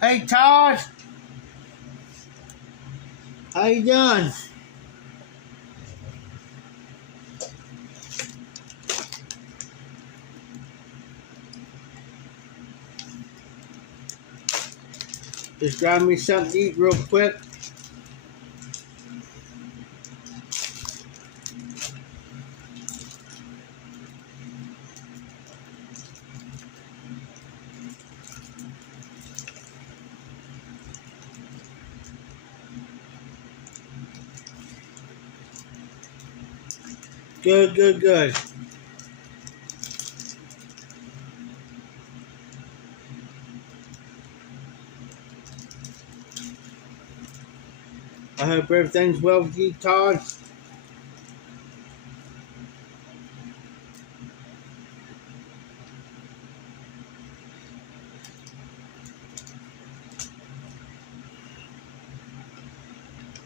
Hey Todd, how you doing? Just grab me something to eat real quick. Good, good, good. I hope everything's well with you, Todd.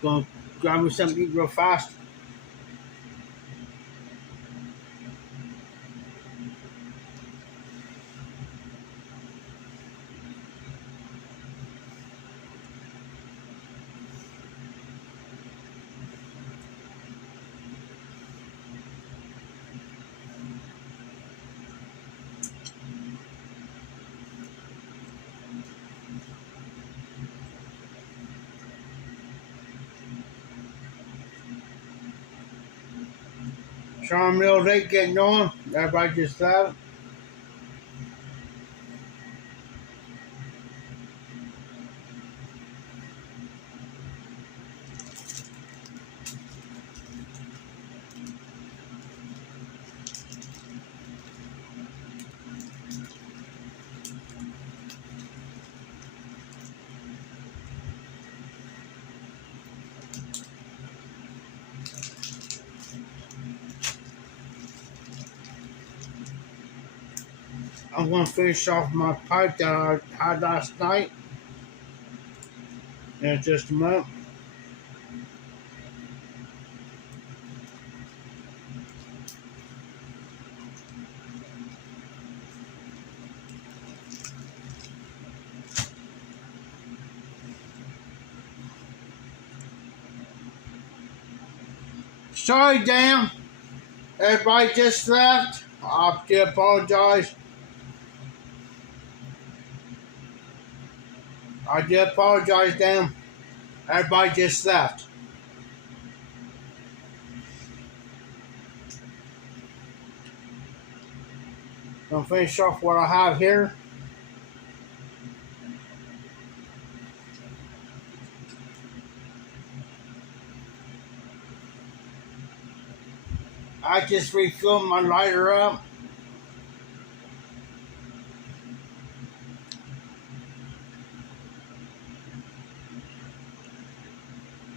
Gonna grab me something to eat real fast. Sean Mills ain't getting on. Everybody just left. I'm gonna finish off my pipe that I had last night in just a moment. Sorry, Dan. Everybody just left. I do apologize. I do apologize, Dan. Everybody just left. I'm gonna finish off what I have here. I just refilled my lighter up.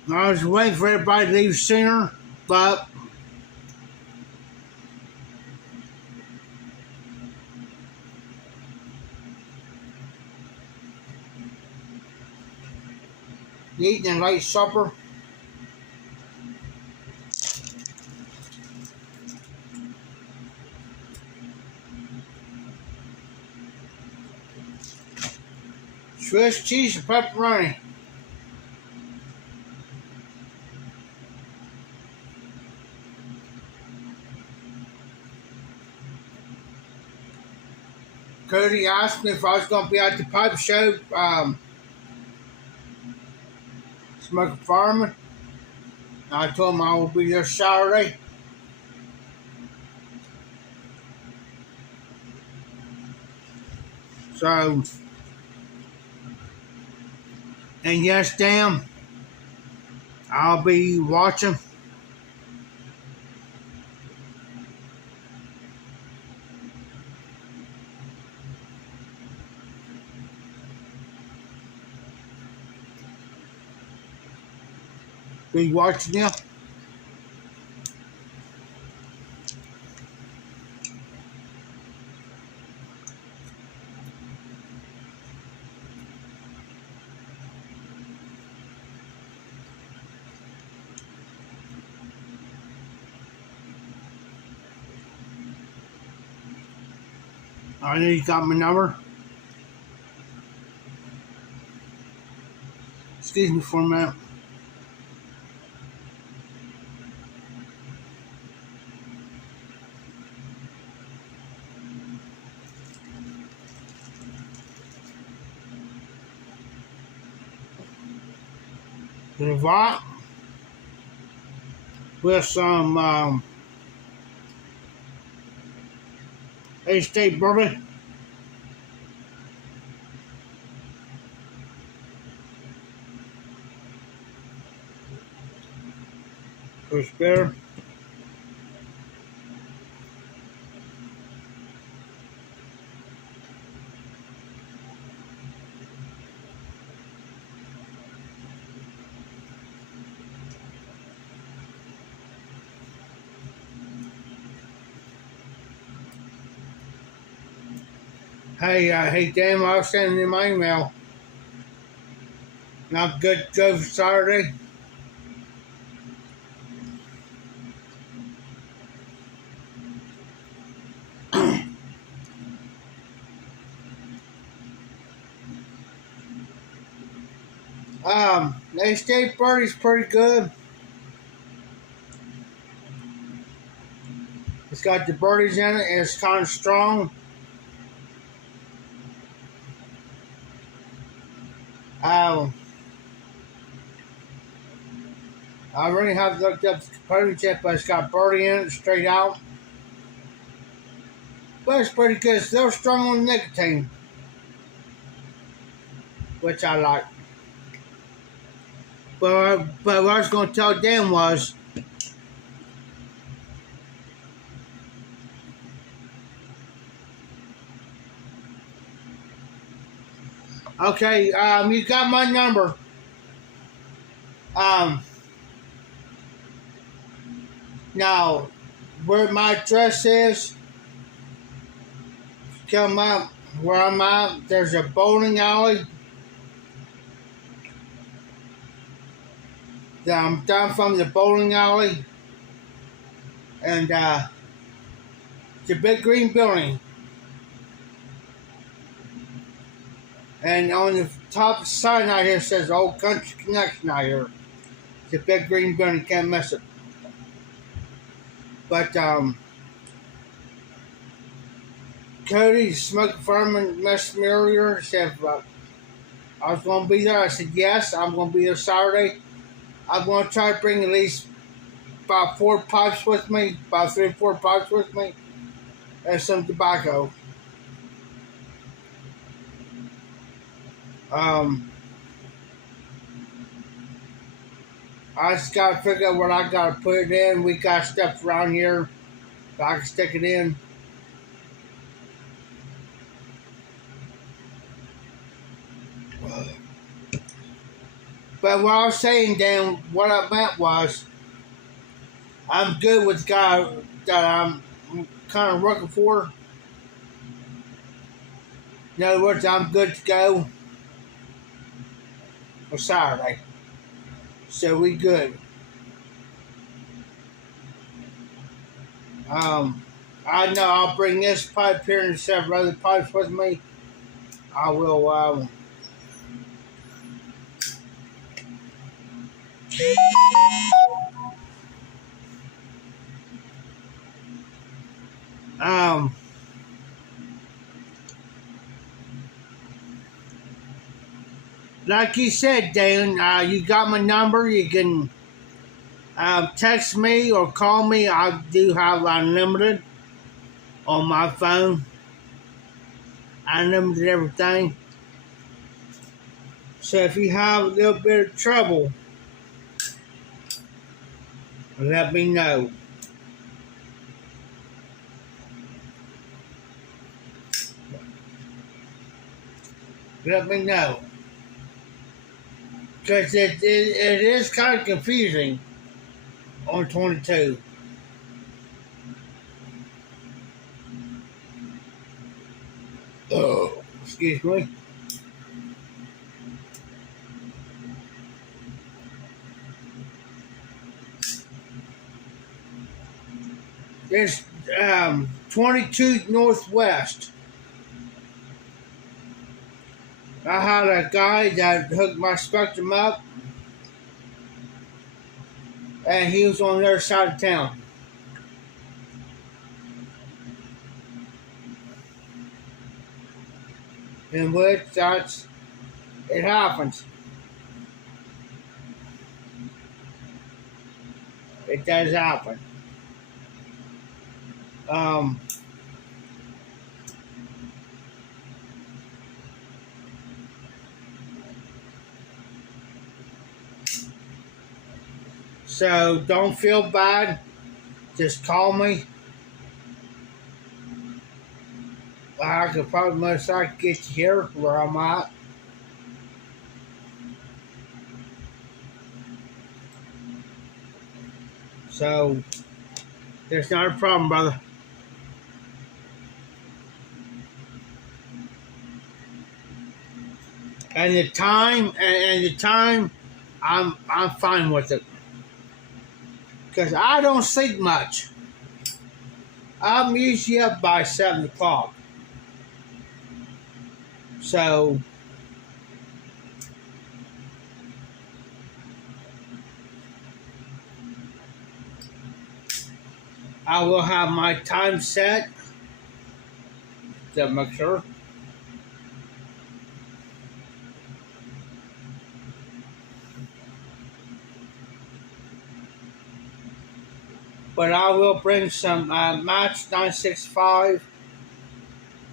I was waiting for everybody to leave sooner, but eating a late supper. Swiss cheese and pepperoni. Cody asked me if I was going to be at the pipe show, Smoking Fireman. I told him I will be there Saturday. So, and yes, Dan, I'll be watching. Be watching you. I know you got my number. excuse me for a minute. Levant with some A-State bourbon. It's better. Hey, Dan, I was sending you my email. Not good to go for Saturday. A-State Birdie's pretty good. It's got the birdies in it and it's kind of strong. I really haven't looked up the components yet, but it's got birdie in it straight out. But it's pretty good. It's still strong on nicotine, which I like. But what I was going to tell Dan was, okay, you got my number. Now, where my address is, come up where I'm at, there's a bowling alley. I'm down from the bowling alley, and it's a big green building. And on the top sign out here says Old Country Connection out here. It's a big green building, can't miss it. But Cody, smoking fireman, messaged me earlier, said I was going to be there. I said, yes, I'm going to be there Saturday. I'm going to try to bring at least about 4 pipes with me, about 3 or 4 pipes with me, and some tobacco. I just got to figure out what I got to put it in. We got stuff around here that I can stick it in. But what I was saying, Dan, what I meant was, I'm good with the guy that I'm kind of working for. In other words, I'm good to go for Saturday. So we good. I know I'll bring this pipe here and several other pipes with me. I will like you said, Dan, you got my number. You can text me or call me. I do have unlimited on my phone. Unlimited everything. So if you have a little bit of trouble, let me know. Let me know. Because it is kind of confusing on 22. Oh, excuse me. It's 22 Northwest. I had a guy that hooked my Spectrum up, and he was on the other side of town. In which it happens. It does happen. Um, so don't feel bad. Just call me. I could probably most likely get you here where I'm at. So there's not a problem, brother. And the time, I'm fine with it. Cause I don't sleep much. I'm usually up by 7 o'clock. So I will have my time set to make sure. But I will bring some Match 965,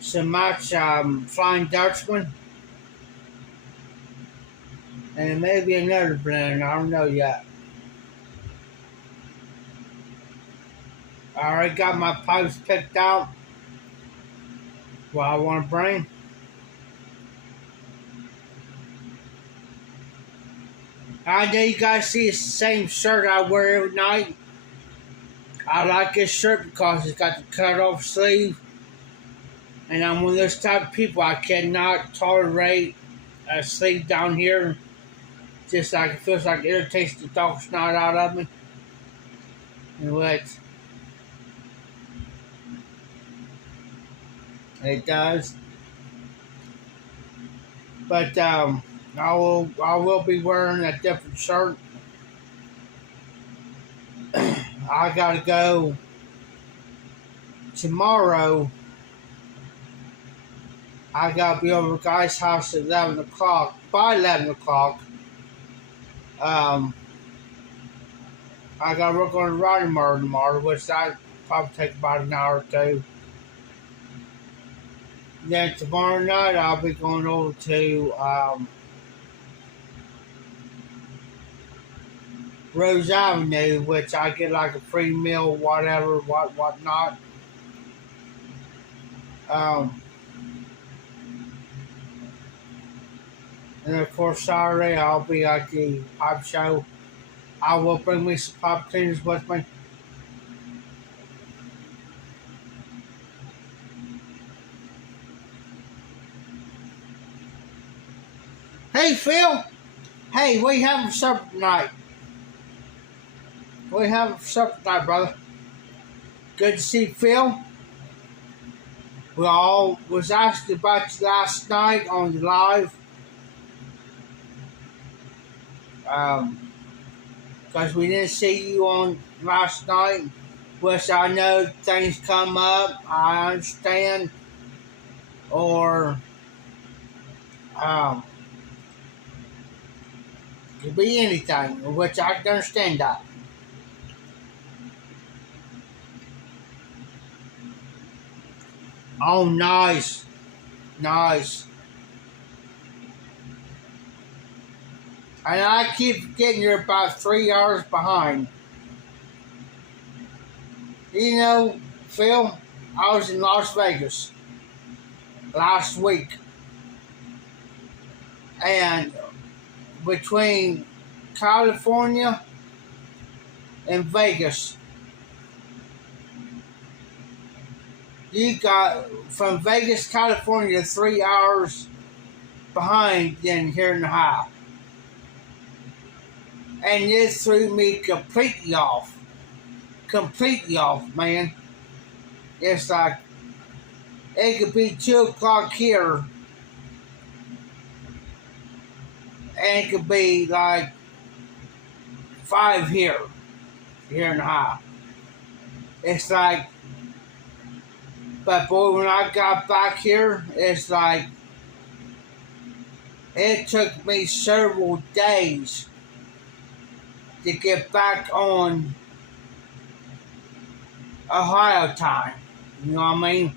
some Match Flying Dutchman, and maybe another brand. I don't know yet. I already got my pipes picked out. What I want to bring. I know you guys see the same shirt I wear every night. I like this shirt because it's got the cut off sleeve. And I'm one of those type of people, I cannot tolerate a sleeve down here. Just like it feels like it irritates the dog snot out of me. And what? It does. But I will be wearing a different shirt. I gotta go tomorrow. I gotta be over at the guy's house at 11 o'clock. By 11 o'clock, I gotta work on the riding mower tomorrow, which that probably take about an hour or two. Then tomorrow night, I'll be going over to Rose Avenue, which I get like a free meal, whatever, whatnot. And of course, Saturday I'll be at the pop show. I will bring me some pop cleaners with me. Hey Phil, hey, what you having for supper tonight? What you having for supper tonight, brother? Good to see Phil. We all was asked about you last night on the live. Because we didn't see you on last night, which I know things come up, I understand, or it could be anything, which I can understand that. Oh, nice. Nice. And I keep getting you're about 3 hours behind. You know, Phil, I was in Las Vegas last week. And between California and Vegas, you got from Vegas, California, 3 hours behind than here in the high. And this threw me completely off. Completely off, man. It's like, it could be 2 o'clock here, and it could be like 5 here and a half. It's like, but boy, when I got back here, it's like, it took me several days to get back on Ohio time. You know what I mean?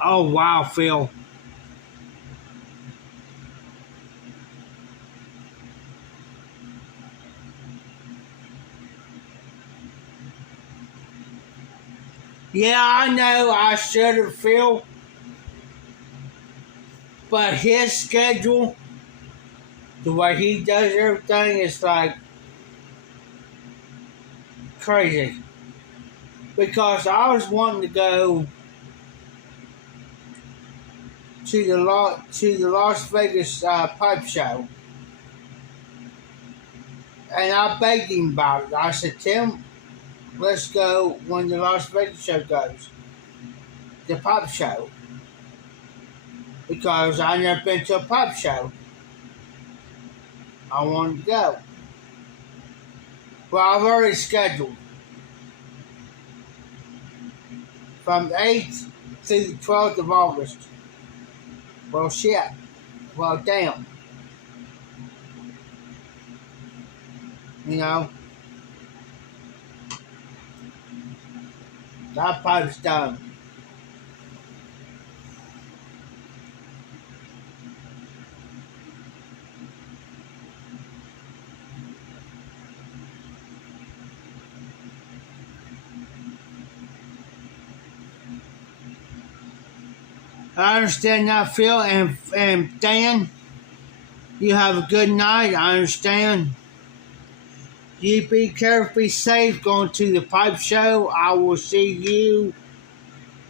Oh, wow, Phil. Yeah, I know I should have, Phil, but his schedule, the way he does everything, is like crazy. Because I was wanting to go to the Las Vegas pipe show, and I begged him about it. I said, Tim, let's go when the Las Vegas show goes, the pipe show, because I never been to a pipe show. I wanted to go. Well, I've already scheduled from the 8th to the 12th of August. Well, shit. Well, damn. You know, that pipe's done. I understand that, Phil, and Dan, you have a good night. I understand. You be careful, be safe going to the pipe show. I will see you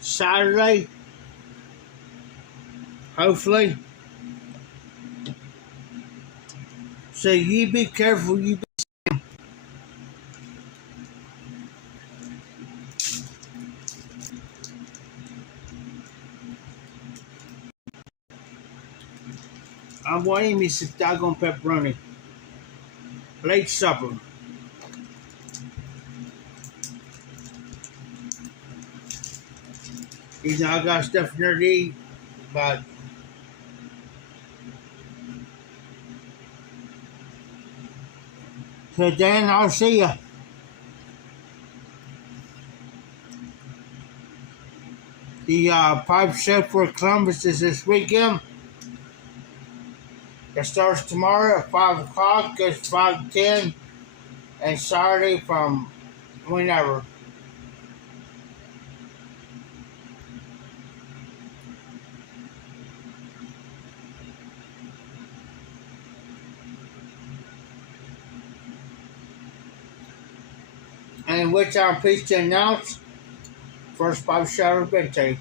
Saturday, hopefully. So you be careful. You be I'm waiting me some doggone pepperoni. Late supper. You know, I got stuff in there to eat, but so Dan, I'll see you. The pipe show for Columbus is this weekend. It starts tomorrow at 5 o'clock, goes 5 to 10, and Saturday from whenever. And in which I'm pleased to announce, first pipe show I've been to.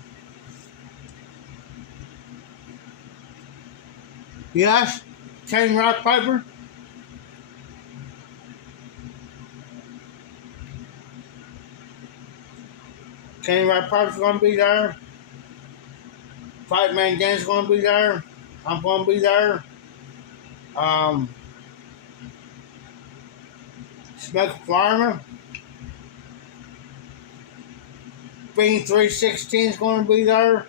Yes, Ken Rock Piper. Kenny Rock Piper's going to be there. Pipe Man Dan's going to be there. I'm going to be there. Um, Smoke Farmer. Bean 316 is going to be there.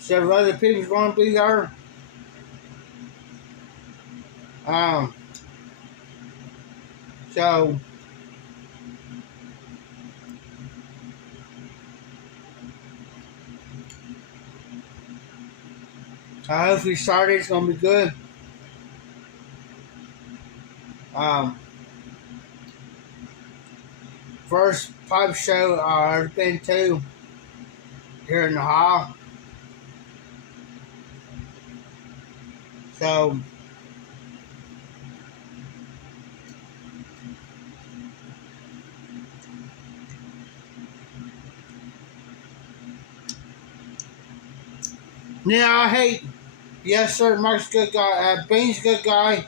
Several other people's going to be there. So hopefully Saturday's going to be good. First pipe show I've been to here in the hall. So Now I hate. Yes, sir. Mark's a good guy. Bean's a good guy.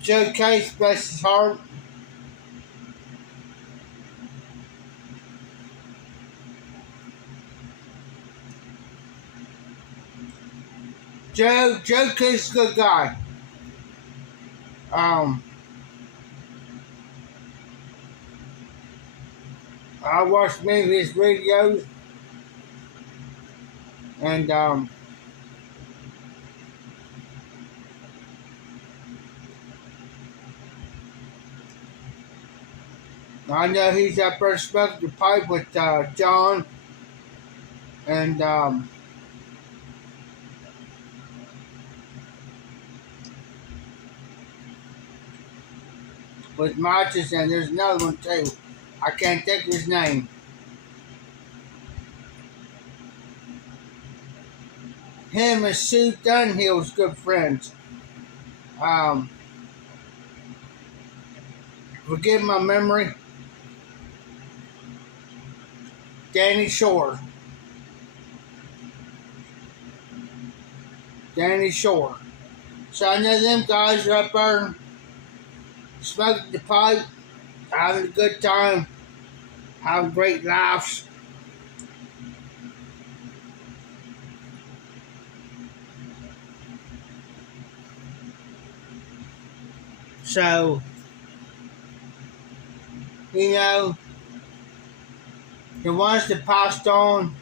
Joe Case, bless his heart. Joe Case is a good guy. Um, I watched many of his videos, and I know he's up there smoking the pipe with John, and with Matches, and there's another one too. I can't think of his name. Him and Sue Dunhill's good friends. Um, Forgive my memory. Danny Shore. Danny Shore. So I know them guys are up there smoking the pipe, having a good time, having great laughs. So, you know, the ones that passed on,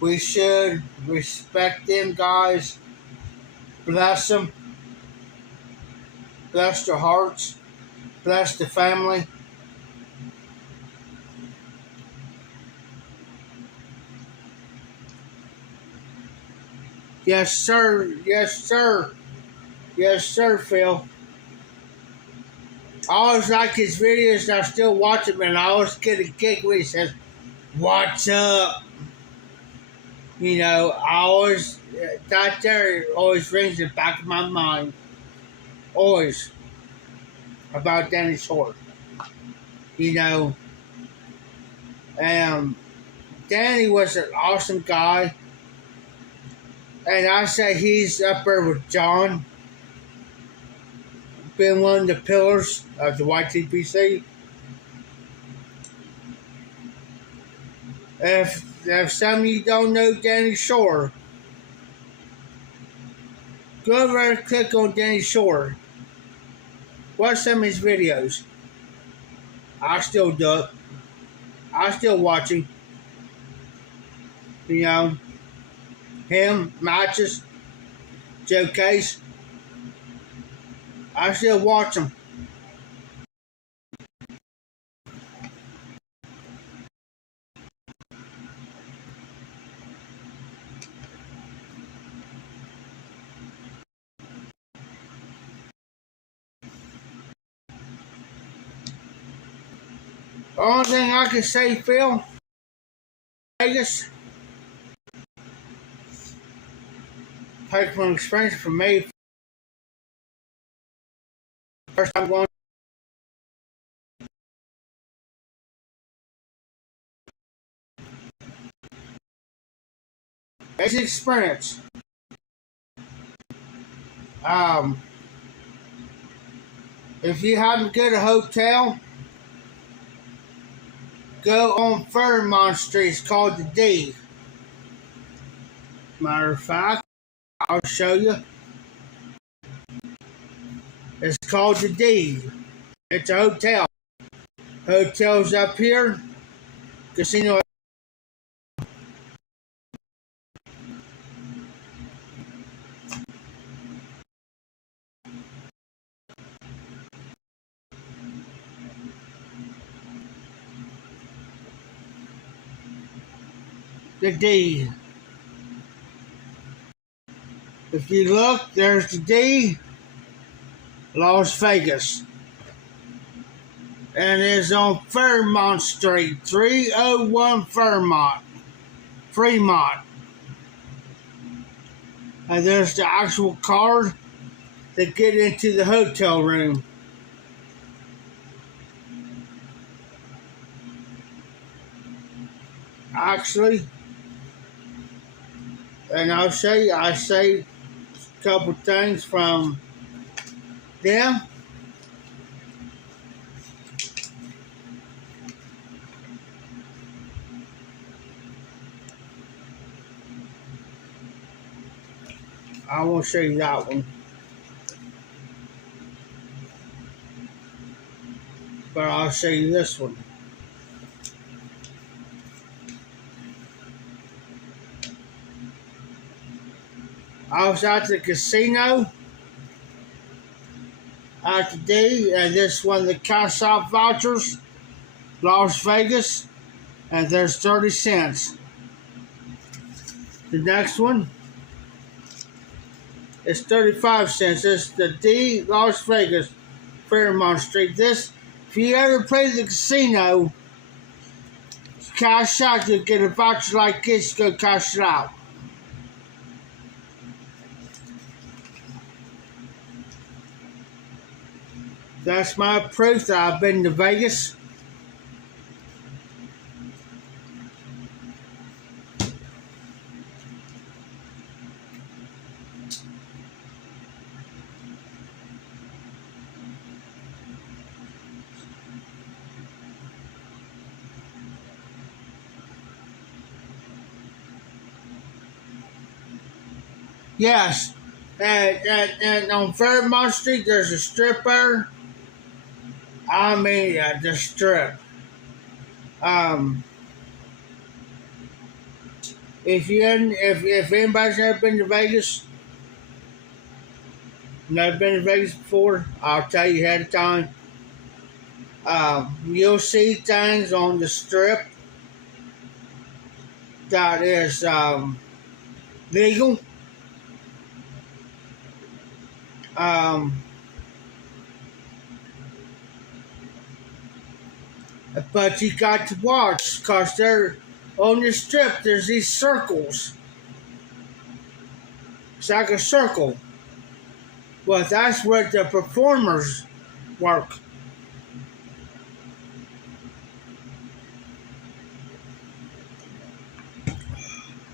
we should respect them guys. Bless them. Bless their hearts. Bless the family. Yes, sir. Yes, sir. Yes, sir, Phil. I always like his videos, and I still watch them, and I always get a kick when he says, "What's up?" You know, I always, that there always rings in the back of my mind. Always. About Danny Shore. You know, Danny was an awesome guy. And I say he's up there with John. Been one of the pillars of the YTPC. If some of you don't know Danny Shore, go over and click on Danny Shore. Watch some of his videos. I still do it. I still watch him. You know, him, Matches, Joe Case. I still watch him. The only thing I can say, Phil, Vegas, take from experience for me. First time going, it's experience. Um, if you haven't got a hotel, go on Fairmont Street. It's called the D. Matter of fact, I'll show you. It's called the D. It's a hotel. Hotels up here, casino. The D. If you look, there's the D, Las Vegas. And it's on Fairmont Street, 301 Fremont. And there's the actual card to get into the hotel room. Actually, And I say a couple things from them. I won't show you that one. But I'll show you this one. I was at the casino today, and this is one of the cash out vouchers, Las Vegas, and there's 30 cents. The next one is 35 cents. This is the D Las Vegas, Fairmont Street. This, if you ever play the casino, cash out, you'll get a voucher like this, go cash it out. That's my proof that I've been to Vegas. Yes, and on Fairmont Street, there's a strip there. I mean, the strip. If anybody's ever been to Vegas, never been to Vegas before, I'll tell you ahead of time. You'll see things on the strip that is legal. But you got to watch, because they're on the strip, there's these circles. It's like a circle. Well, that's where the performers work.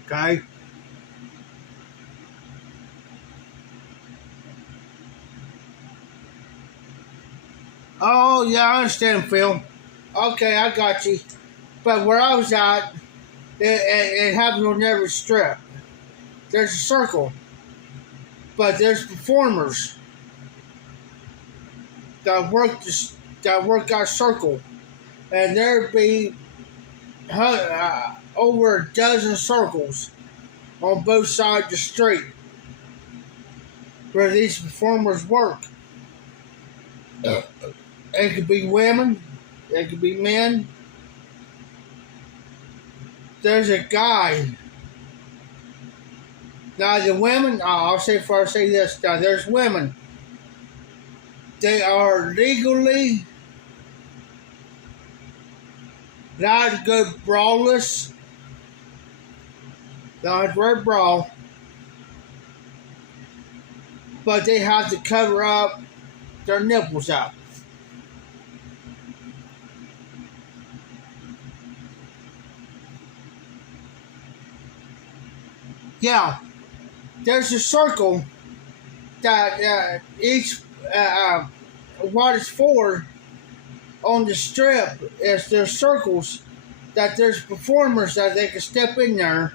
Okay? Oh, yeah, I understand, Phil. Okay, I got you. But where I was at, it happens on every strip. There's a circle. But there's performers that work that circle. And there'd be over a dozen circles on both sides of the street where these performers work. It could be women. It could be men. There's a guy. Now the women, I'll say before I say this, now there's women. They are legally allowed to go braless. They don't have to wear a bra. But they have to cover up their nipples up. Yeah, there's a circle that each what it's for on the strip is there's circles that there's performers that they can step in there,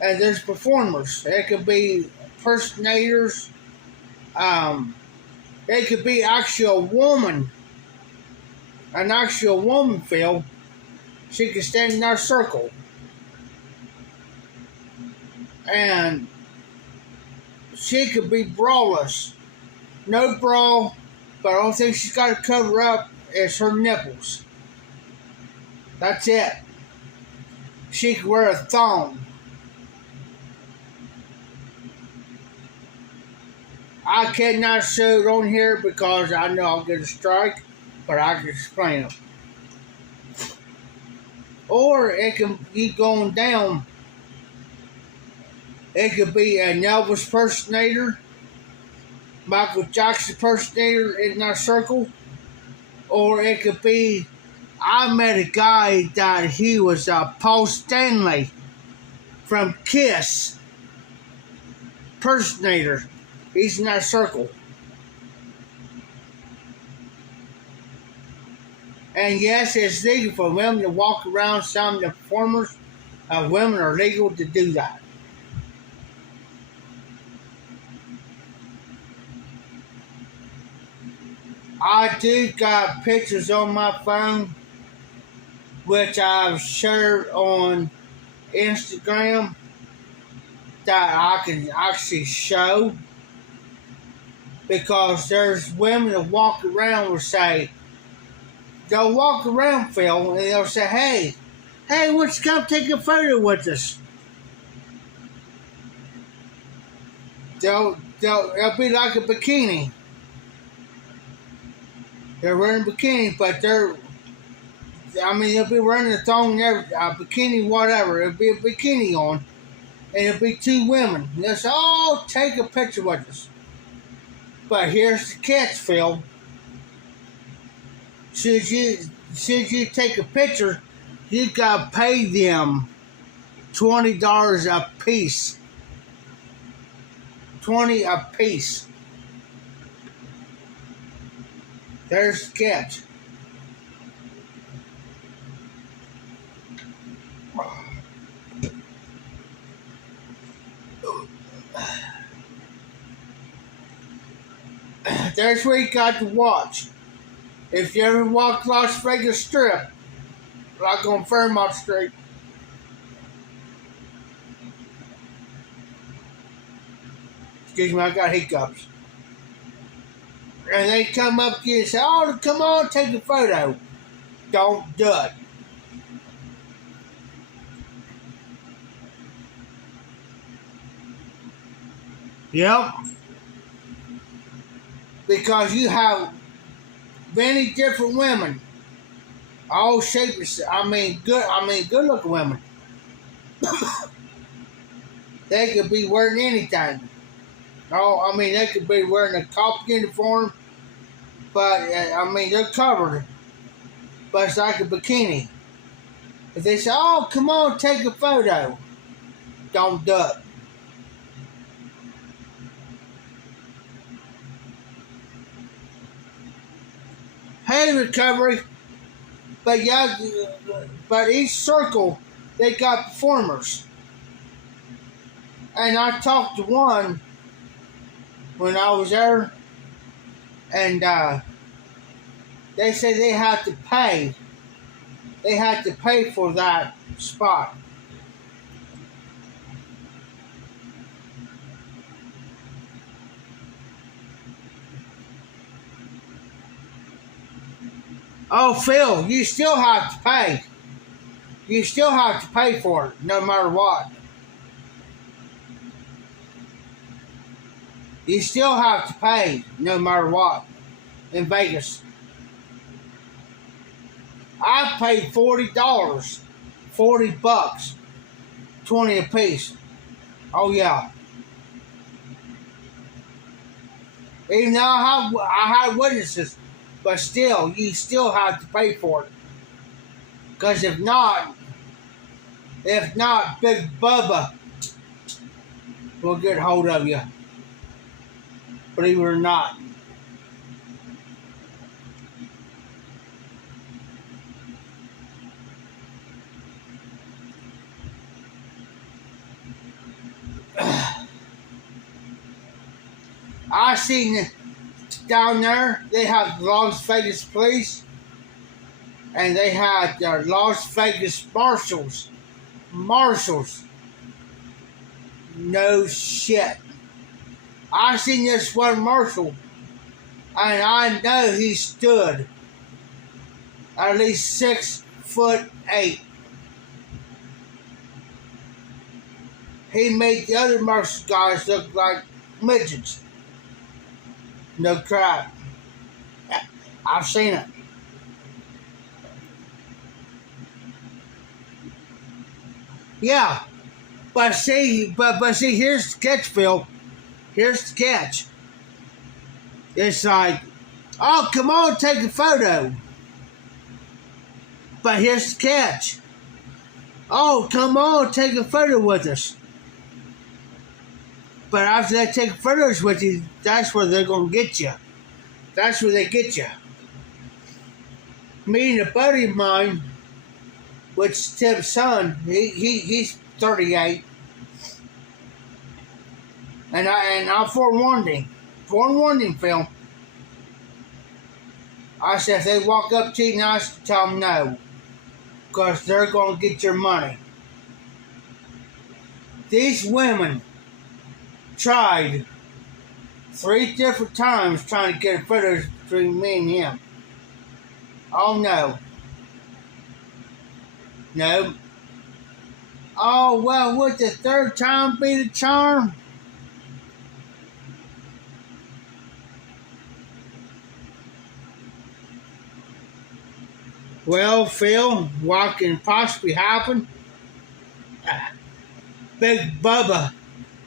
and there's performers. It could be impersonators. It could be actually a woman, an actual woman, Phil. She could stand in our circle. And she could be braless. No bra, but the only thing she's got to cover up is her nipples. That's it. She could wear a thong. I cannot show it on here because I know I'll get a strike, but I can explain it. Or it can be going down. It could be an Elvis impersonator, Michael Jackson impersonator in our circle, or it could be, I met a guy that he was Paul Stanley from Kiss, impersonator. He's in that circle. And yes, it's legal for women to walk around. Some of the performers of women are legal to do that. I do got pictures on my phone, which I've shared on Instagram, that I can actually show, because there's women that walk around will say, they'll walk around, Phil, and they'll say, hey, why don't you come take a photo with us? It'll be like a bikini. They're wearing a bikini, but they'll be wearing a thong, a bikini, whatever. It'll be a bikini on, and it'll be two women. And they'll say, oh, take a picture with us. But here's the catch, Phil. Should you take a picture, you gotta pay them $20 a piece. $20 a piece. There's the catch. There's where you got to watch. If you ever walk Las Vegas Strip, like on Fairmont Street, excuse me, I got hiccups. And they come up to you and say, oh, come on, take a photo. Don't do it. Yep. Because you have many different women, all shapes. Good looking women. They could be wearing anything. They could be wearing a cop uniform, but they're covered. But it's like a bikini. If they say, oh, come on, take a photo, don't do it. Hey, Recovery. But each circle, they got performers. And I talked to one when I was there, and they said they had to pay. They had to pay for that spot. Oh, Phil, you still have to pay. You still have to pay for it, no matter what. You still have to pay, no matter what, in Vegas. I paid $40, $40, 20 a piece. Oh yeah. Even though I had witnesses, but still, you still have to pay for it. Because if not, Big Bubba will get hold of you. Believe it or not. I seen down there, they have Las Vegas Police, and they had Las Vegas Marshals. No shit. I seen this one marshal, and I know he stood at least 6'8". He made the other marshal guys look like midgets. No crap. I've seen it. Yeah. But see, here's the catch, Phil. Here's the catch. It's like, oh, come on, take a photo. But here's the catch. Oh, come on, take a photo with us. But after they take photos with you, that's where they're gonna get you. That's where they get you. Me and a buddy of mine, which Tim's son, he's 38, and I forewarned him, Phil. I said if they walk up to you now, tell them no, because they're gonna get your money. These women tried 3 different times trying to get photos between me and him. Oh no. No. Oh well, would the 3rd time be the charm? Well, Phil, what can possibly happen? Big Bubba.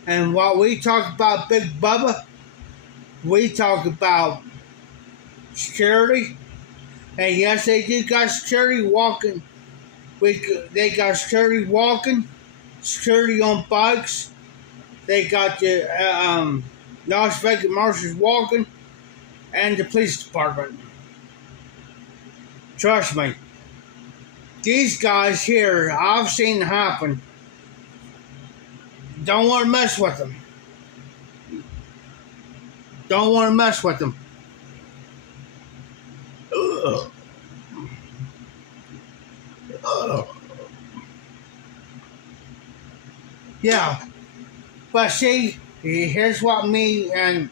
And what we talk about Big Bubba, we talk about security. And yes, they do got security walking. They got security walking, security on bikes. They got the Las Vegas Marshals walking, and the police department. Trust me. These guys here, I've seen happen. Don't want to mess with them. Don't want to mess with them. Ugh. Ugh. Yeah. But see, here's what me and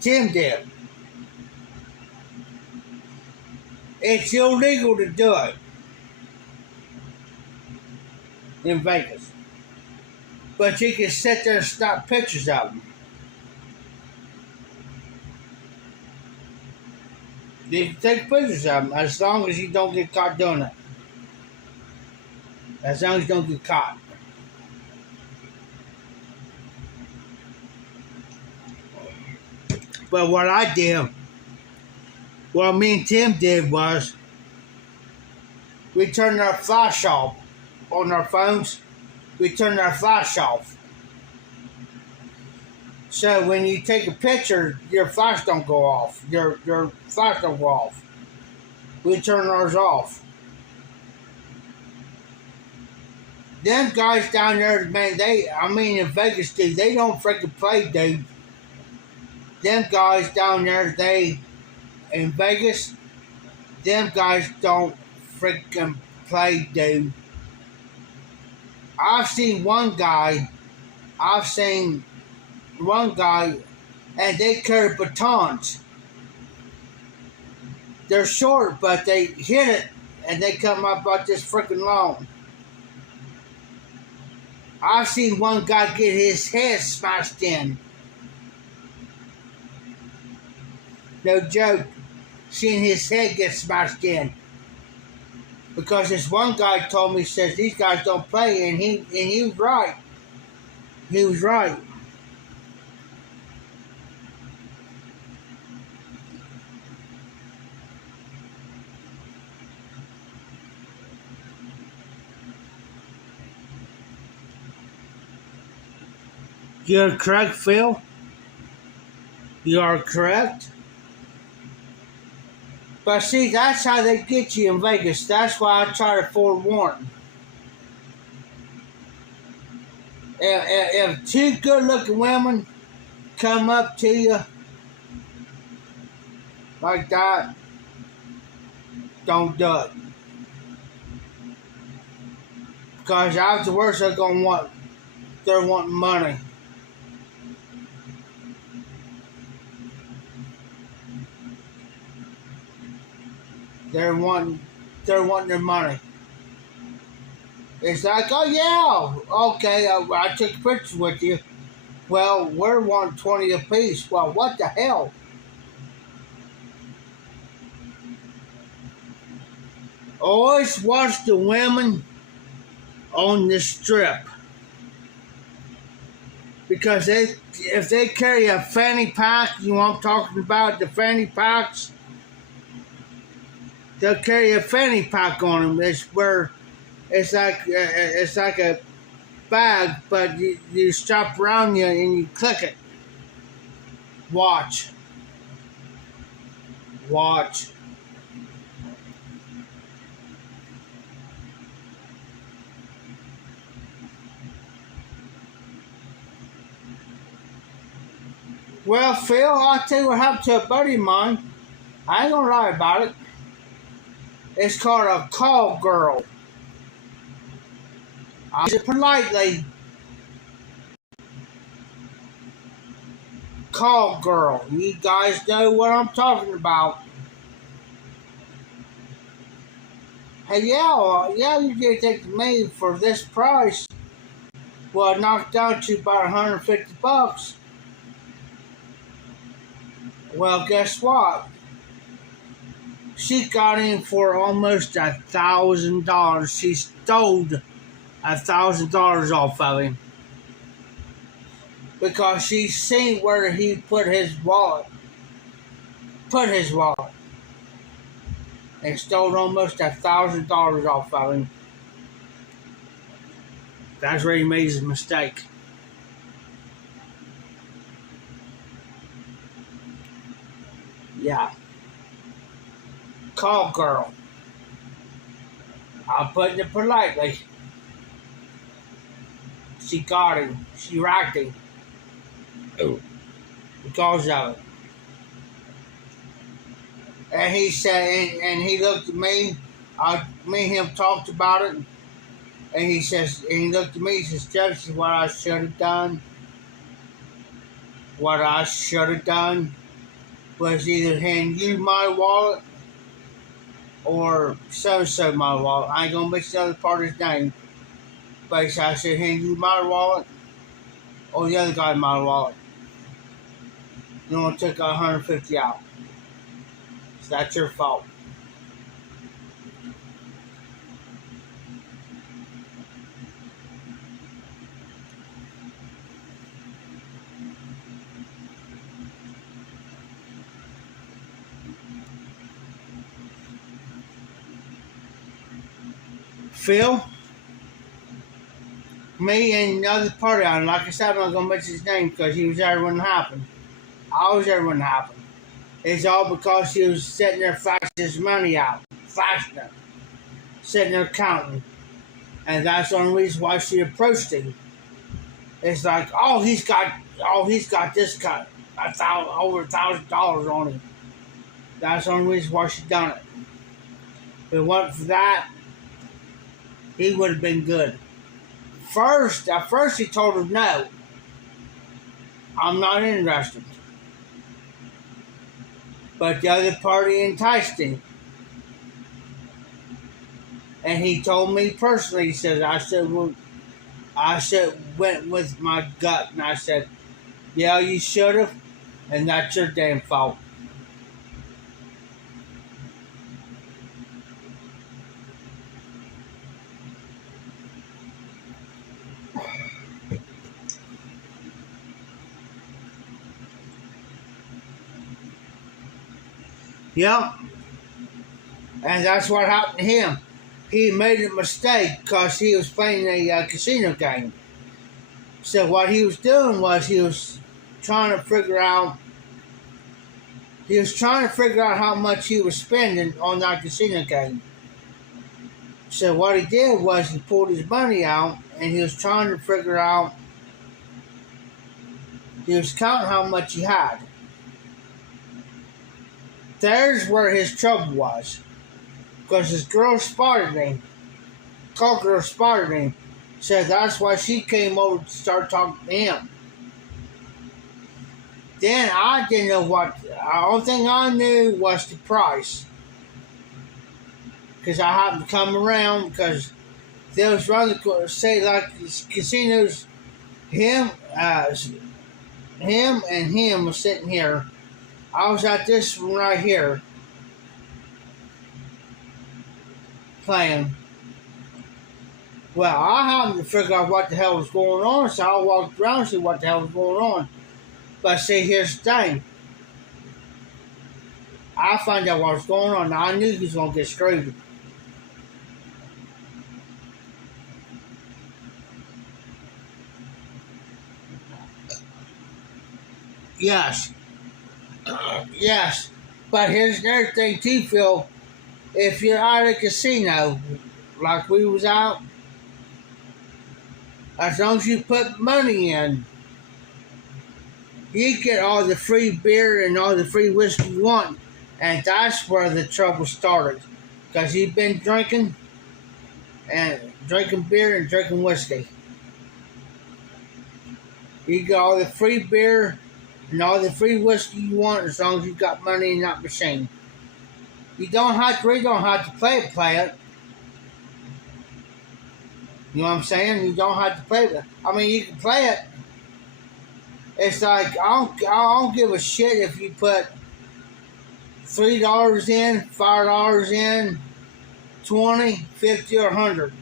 Tim did. It's illegal to do it in Vegas. But you can sit there and snap pictures of them. You can take pictures of them as long as you don't get caught doing it. As long as you don't get caught. But what I did, what me and Tim did was, we turned our flash off on our phones. We turned our flash off. So when you take a picture, your flash don't go off. Your flash don't go off. We turn ours off. Them guys down there, man, in Vegas, dude, they don't freaking play, dude. Them guys down there, in Vegas, them guys don't freaking play, dude. I've seen one guy, and they carry batons. They're short, but they hit it, and they come up about this freaking long. I've seen one guy get his head smashed in. No joke. Seen his head get smashed in. Because this one guy told me, says these guys don't play, and he was right. He was right. You're correct, Phil. You are correct. But see, that's how they get you in Vegas. That's why I try to forewarn. If 2 good-looking women come up to you like that, don't do it. Because afterwards they're wanting money. They're wanting their money. It's like, oh yeah, okay, I took pictures with you. Well, we're wanting 20 apiece. Well, what the hell? Always watch the women on the strip. Because if they carry a fanny pack, you know what I'm talking about, the fanny packs? They'll carry a fanny pack on them. It's like a bag, but you strap around you and you click it. Watch. Watch. Well, Phil, I'll tell you what happened to a buddy of mine. I ain't gonna lie about it. It's called a call girl. I said politely, call girl. You guys know what I'm talking about. Hey, yeah, you can take me for this price. Well, knocked down to about $150. Well, guess what? She got in for almost $1,000. She stole $1,000 off of him because she seen where he put his wallet. And stole almost $1,000 off of him. That's where he made his mistake. Yeah. Call girl. I'm putting it politely. She got him. She racked him. Because of it. And he said, and he looked at me. Me and him talked about it. And he says, and he looked at me. He says, "Jeff, this is what I should have done. What I should have done was either hand you my wallet or so-and-so my wallet. I ain't gonna mention the other part of his name. But he said, I should hand you my wallet or the other guy my wallet. You only took $150 out. So that's your fault." Phil, me and the other party on, like I said, I'm not going to mention his name because he was there when it happened. I was there when it happened. It's all because he was sitting there flashing his money out. Flashing it. Sitting there counting. And that's the only reason why she approached him. It's like, he's got this cut. Over $1,000 on him. That's the only reason why she done it. If it wasn't for that, he would have been good. At first he told her no. I'm not interested. But the other party enticed him. And he told me personally, he said, I should went with my gut. And I said, yeah, you should have. And that's your damn fault. Yep. And that's what happened to him. He made a mistake because he was playing a casino game. So what he was doing was he was trying to figure out how much he was spending on that casino game. So what he did was he pulled his money out and he was trying to figure out, he was counting how much he had. There's where his trouble was. Because his girl spotted him. Call girl spotted him. Said that's why she came over to start talking to him. Then I didn't know what. The only thing I knew was the price. Because I happened to come around because there was rather say like casinos. Him and him was sitting here. I was at this one right here playing. Well, I happened to figure out what the hell was going on, so I walked around and see what the hell was going on. But see, here's the thing. I found out what was going on. Now, I knew he was going to get screwed. Yes, yes. But here's another thing too, Phil. If you're out at a casino, like we was out, as long as you put money in, you get all the free beer and all the free whiskey you want. And that's where the trouble started. Because you've been drinking beer and drinking whiskey. You get all the free beer and all the free whiskey you want as long as you got money in that machine. You don't have to play it. You know what I'm saying? You don't have to play it. I mean, you can play it. It's like, I don't give a shit if you put $3 in, $5 in, 20, 50, or 100.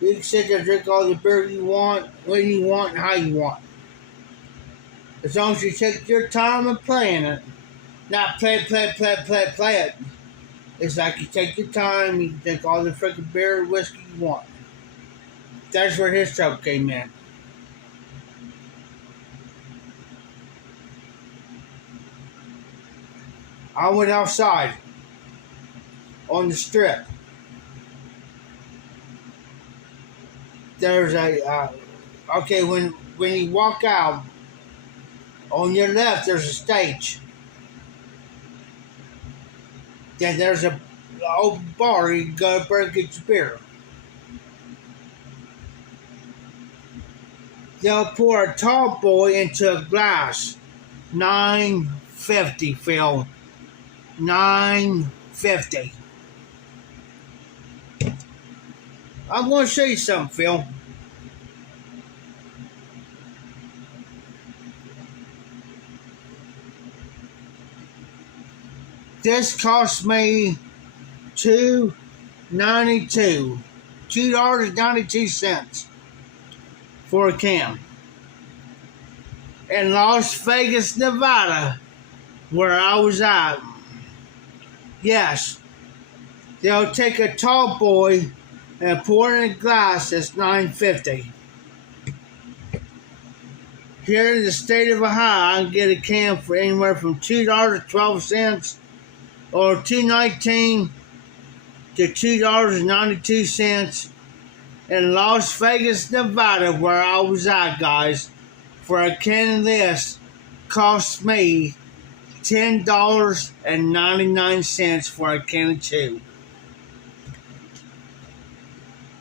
You can sit there and drink all the beer you want, when you want, and how you want. As long as you take your time in playing it. Not play it. It's like you take your time, you can take all the freaking beer and whiskey you want. That's where his trouble came in. I went outside on the strip. There's okay, when you walk out, on your left there's a stage. Then there's a open bar, you can go up there and get your beer. They'll pour a tall boy into a glass. $9.50, Phil. $9.50. I'm going to show you something, Phil. This cost me $2.92. $2.92 for a can. In Las Vegas, Nevada, where I was at. Yes, they'll take a tall boy and pour it in a glass that's $9.50. Here in the state of Ohio, I can get a can for anywhere from $2.12 or $2.19 to $2.92 in Las Vegas, Nevada, where I was at, guys. For a can of this, cost me $10.99 for a can of two.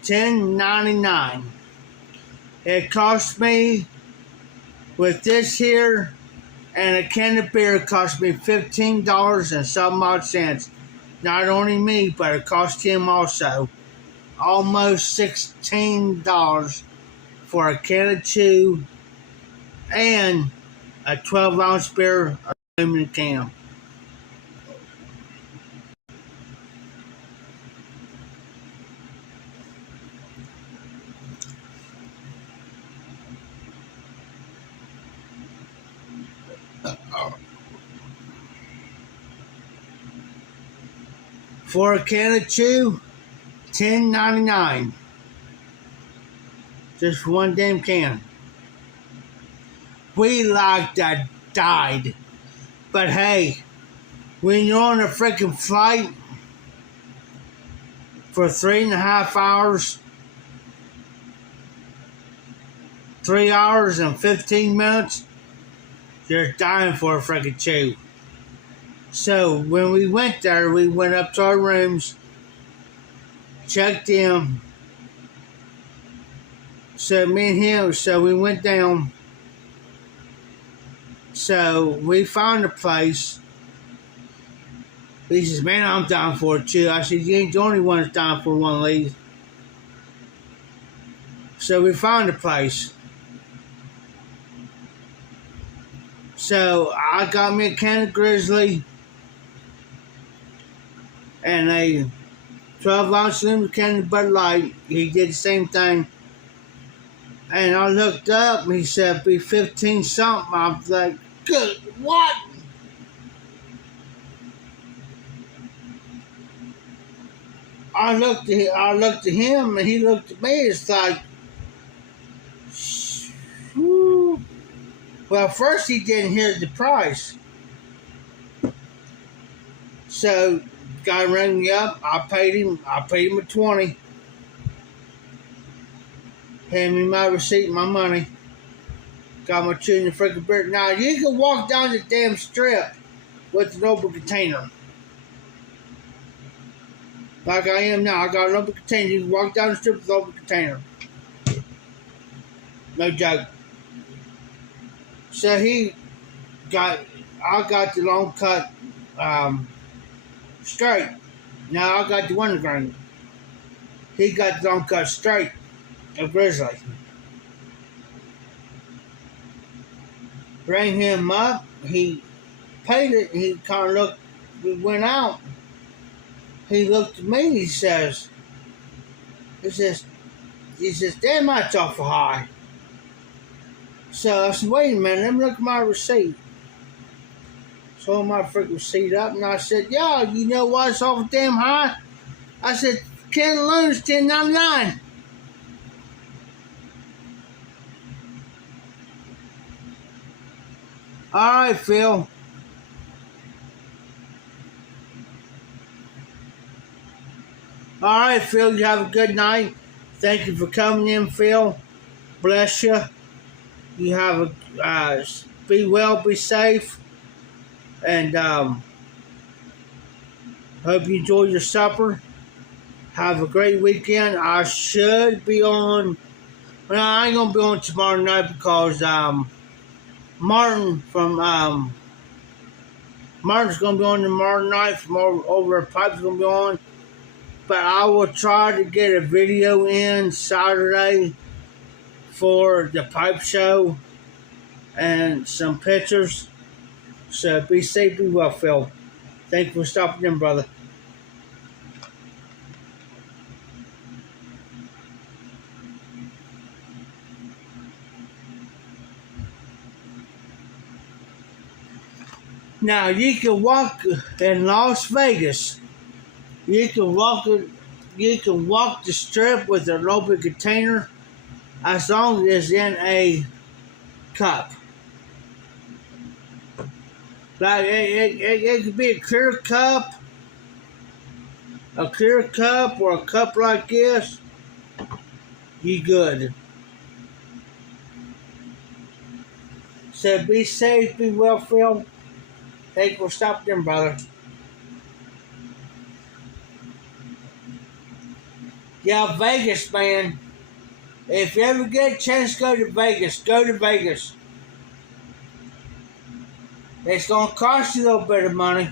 $10.99. It cost me, with this here and a can of beer, it cost me $15 and some odd cents. Not only me, but it cost him also. Almost $16 for a can of two and a 12-ounce beer aluminum can. For a can of two, $10.99. Just one damn can. We like that died. But hey, when you're on a freaking flight for 3.5 hours, 3 hours and 15 minutes, you're dying for a freaking chew. So when we went there, we went up to our rooms, checked in. So me and him, so we went down. So we found a place. He says, man, I'm down for it too. I said, you ain't the only one that's down for one of these. So we found a place. So I got me a can of Grizzly and a 12-ounce aluminum can of Bud Light. He did the same thing. And I looked up and he said, be 15 something. I was like, good, what? I looked at him and he looked at me. It's like, whew. Well, first he didn't hear the price. So, guy rang me up. I paid him a 20. Hand me my receipt, my money. Got my tune and freaking beer. Now, you can walk down the damn strip with an open container. Like I am now. I got an open container. You can walk down the strip with an open container. No joke. So I got the long cut straight. Now I got the wintergreen. He got the long cut straight of Grizzly. Rang him up. He paid it. He kind of looked. We went out. He looked at me. He says, "Damn, that's awful high." So I said, "Wait a minute. Let me look at my receipt." So I hold my freaking receipt up, and I said, "Yeah, you know why it's awful damn high?" I said, "Can loans $10.99." All right, Phil. All right, Phil, you have a good night. Thank you for coming in, Phil. Bless you. You have be well, be safe, and hope you enjoy your supper. Have a great weekend. I should be on. Well, I ain't gonna be on tomorrow night because Martin from Martin's gonna be on tomorrow night from over at Pipe's gonna be on. But I will try to get a video in Saturday for the Pipe Show and some pictures. So be safe, be well, Phil. Thank you for stopping in, brother. Now you can walk in Las Vegas. You can walk the strip with an open container as long as it's in a cup. Like it could be a clear cup or a cup like this. You good. So be safe, be well, Phil. Thank you for stopping in, brother. Yeah, Vegas, man. If you ever get a chance to go to Vegas, go to Vegas. It's going to cost you a little bit of money,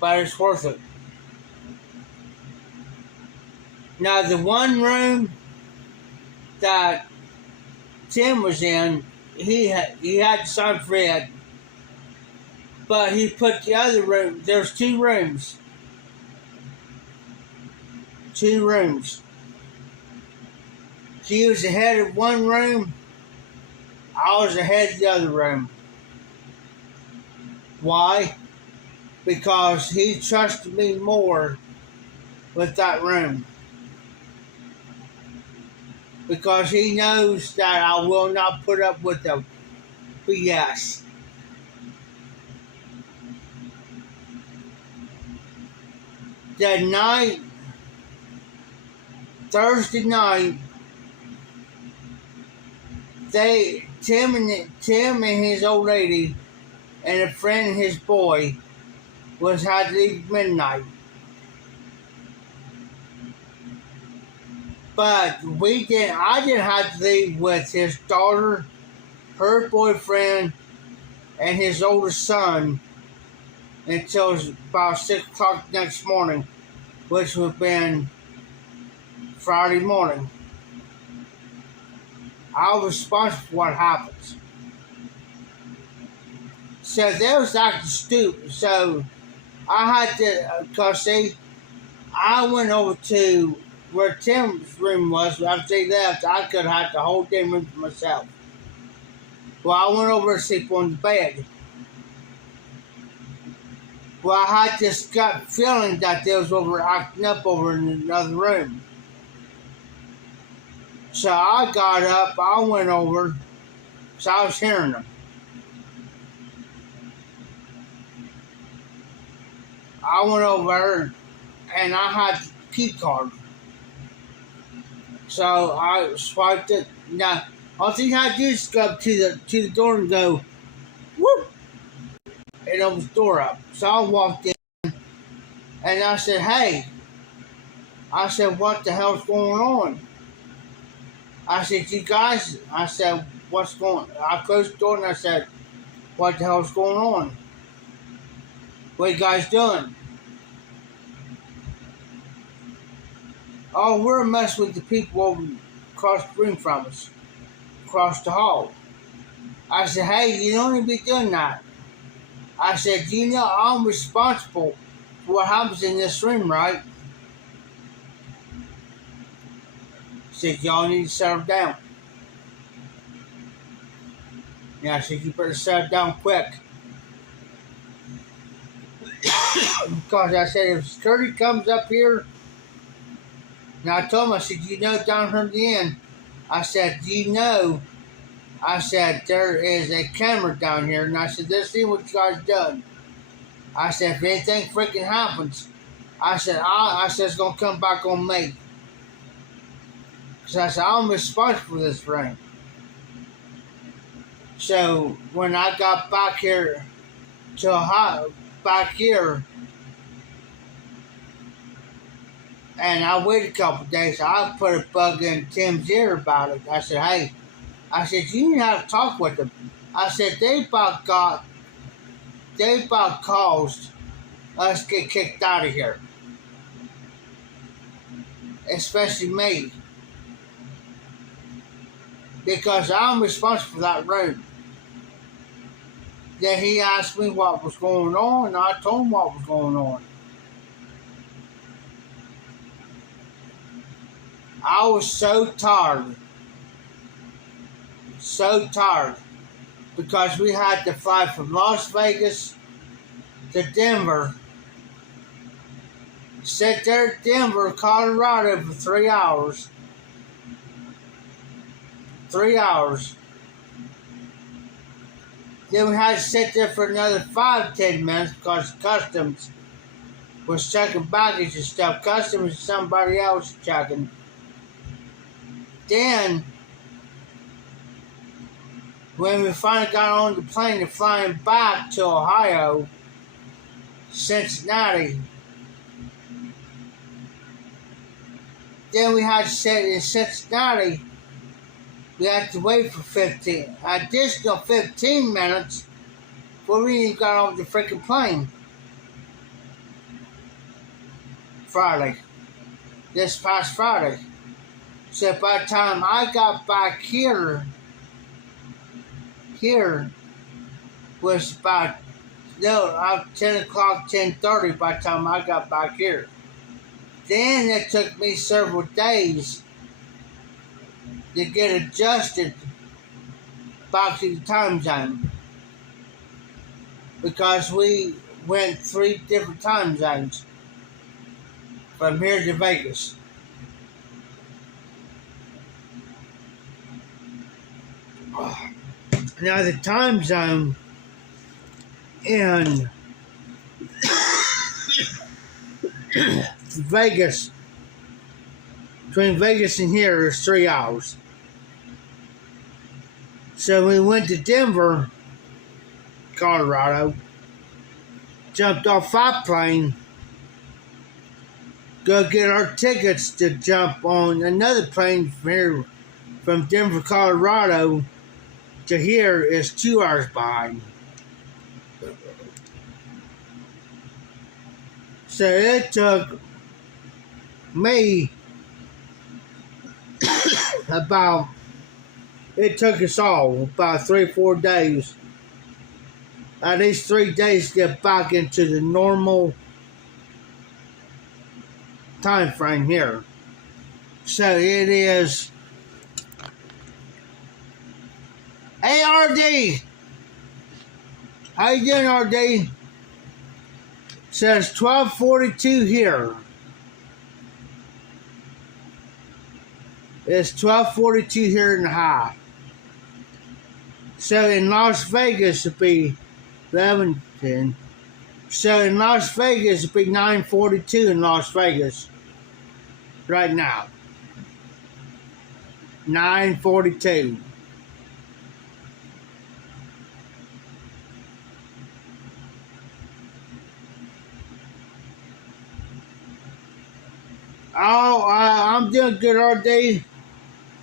but it's worth it. Now, the one room that Tim was in, he had to sign for it, but he put the other room, there's 2 rooms. 2 rooms. He was ahead of one room. I was ahead of the other room. Why? Because he trusted me more with that room. Because he knows that I will not put up with the BS. That night, Thursday night, Tim and his old lady and a friend and his boy had to leave midnight. But I didn't have to leave with his daughter, her boyfriend, and his oldest son until about 6 o'clock next morning, which would have been Friday morning. I was responsible for what happens. So that was acting stupid. So I had to, because see, I went over to where Tim's room was. After they left, I could have had the whole damn room to myself. Well, I went over to sleep on the bed. Well, I had this gut feeling that they was acting up over in another room. So I got up, I went over, So I was hearing them. I went over there and I had the key card. So I swiped it. Now, all thing I had to do is go up to the door and go, whoop, and opened the door up. So I walked in and I said, hey, I said, what the hell's going on? I said, you guys, I said, what's going on? I closed the door and I said, what the hell's going on? What you guys doing? Oh, we're messing with the people over across the room from us, across the hall. I said, hey, you don't need to be doing that. I said, you know I'm responsible for what happens in this room, right? He said, y'all need to settle down. And I said, you better settle down quick. Because I said, if security comes up here, and I told him, I said, you know, down from the end, I said, you know, I said, there is a camera down here, and I said, let's see what you guys done. I said, if anything freaking happens, I said, it's going to come back on me. So I said, I'm responsible for this ring. So when I got back here to Ohio, back here, and I waited a couple of days, I put a bug in Tim's ear about it. I said, hey, I said, you need to have to talk with them. I said, they about caused us to get kicked out of here. Especially me. Because I'm responsible for that room. Then he asked me what was going on, and I told him what was going on. I was so tired. So tired. Because we had to fly from Las Vegas to Denver. Sit there at Denver, Colorado for 3 hours. 3 hours. Then we had to sit there for another 5-10 minutes because customs was checking baggage and stuff. Customs and somebody else checking. Then, when we finally got on the plane and flying back to Ohio, Cincinnati, then we had to sit in Cincinnati. We had to wait for additional 15 minutes before we even got off the freaking plane. Friday. This past Friday. So by the time I got back here was about 10 o'clock, 10:30 by the time I got back here. Then it took me several days to get adjusted back to the time zone. Because we went 3 different time zones from here to Vegas. Now the time zone in Vegas, between Vegas and here is 3 hours. So we went to Denver, Colorado, jumped off that plane, go get our tickets to jump on another plane from here, from Denver, Colorado to here is 2 hours behind. So it took me it took us all about 3 or 4 days. At least 3 days to get back into the normal time frame here. So it is hey RD, how you doing RD? Says 12:42 here. It's 12:42 here in the high. So in Las Vegas it'd be 11:10. So in Las Vegas it'd be 9:42 in Las Vegas right now. 9:42. Oh, I'm doing good all day.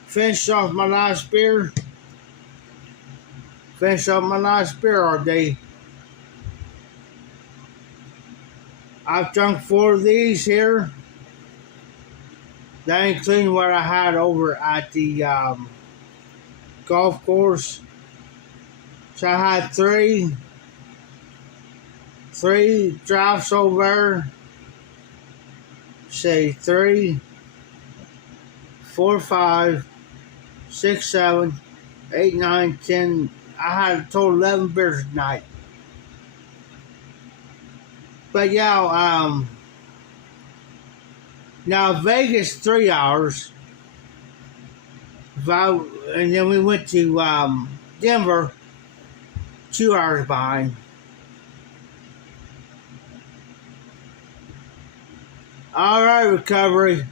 Finished off my last beer. Finished off my last beer all day. I've drunk 4 of these here. That including what I had over at the golf course. So I had three drafts over there. Say 3, 4, 5, 6, 7, 8, 9, 10. I had a total 11 beers tonight. But yeah, now Vegas 3 hours. And then we went to Denver 2 hours behind. All right, recovery.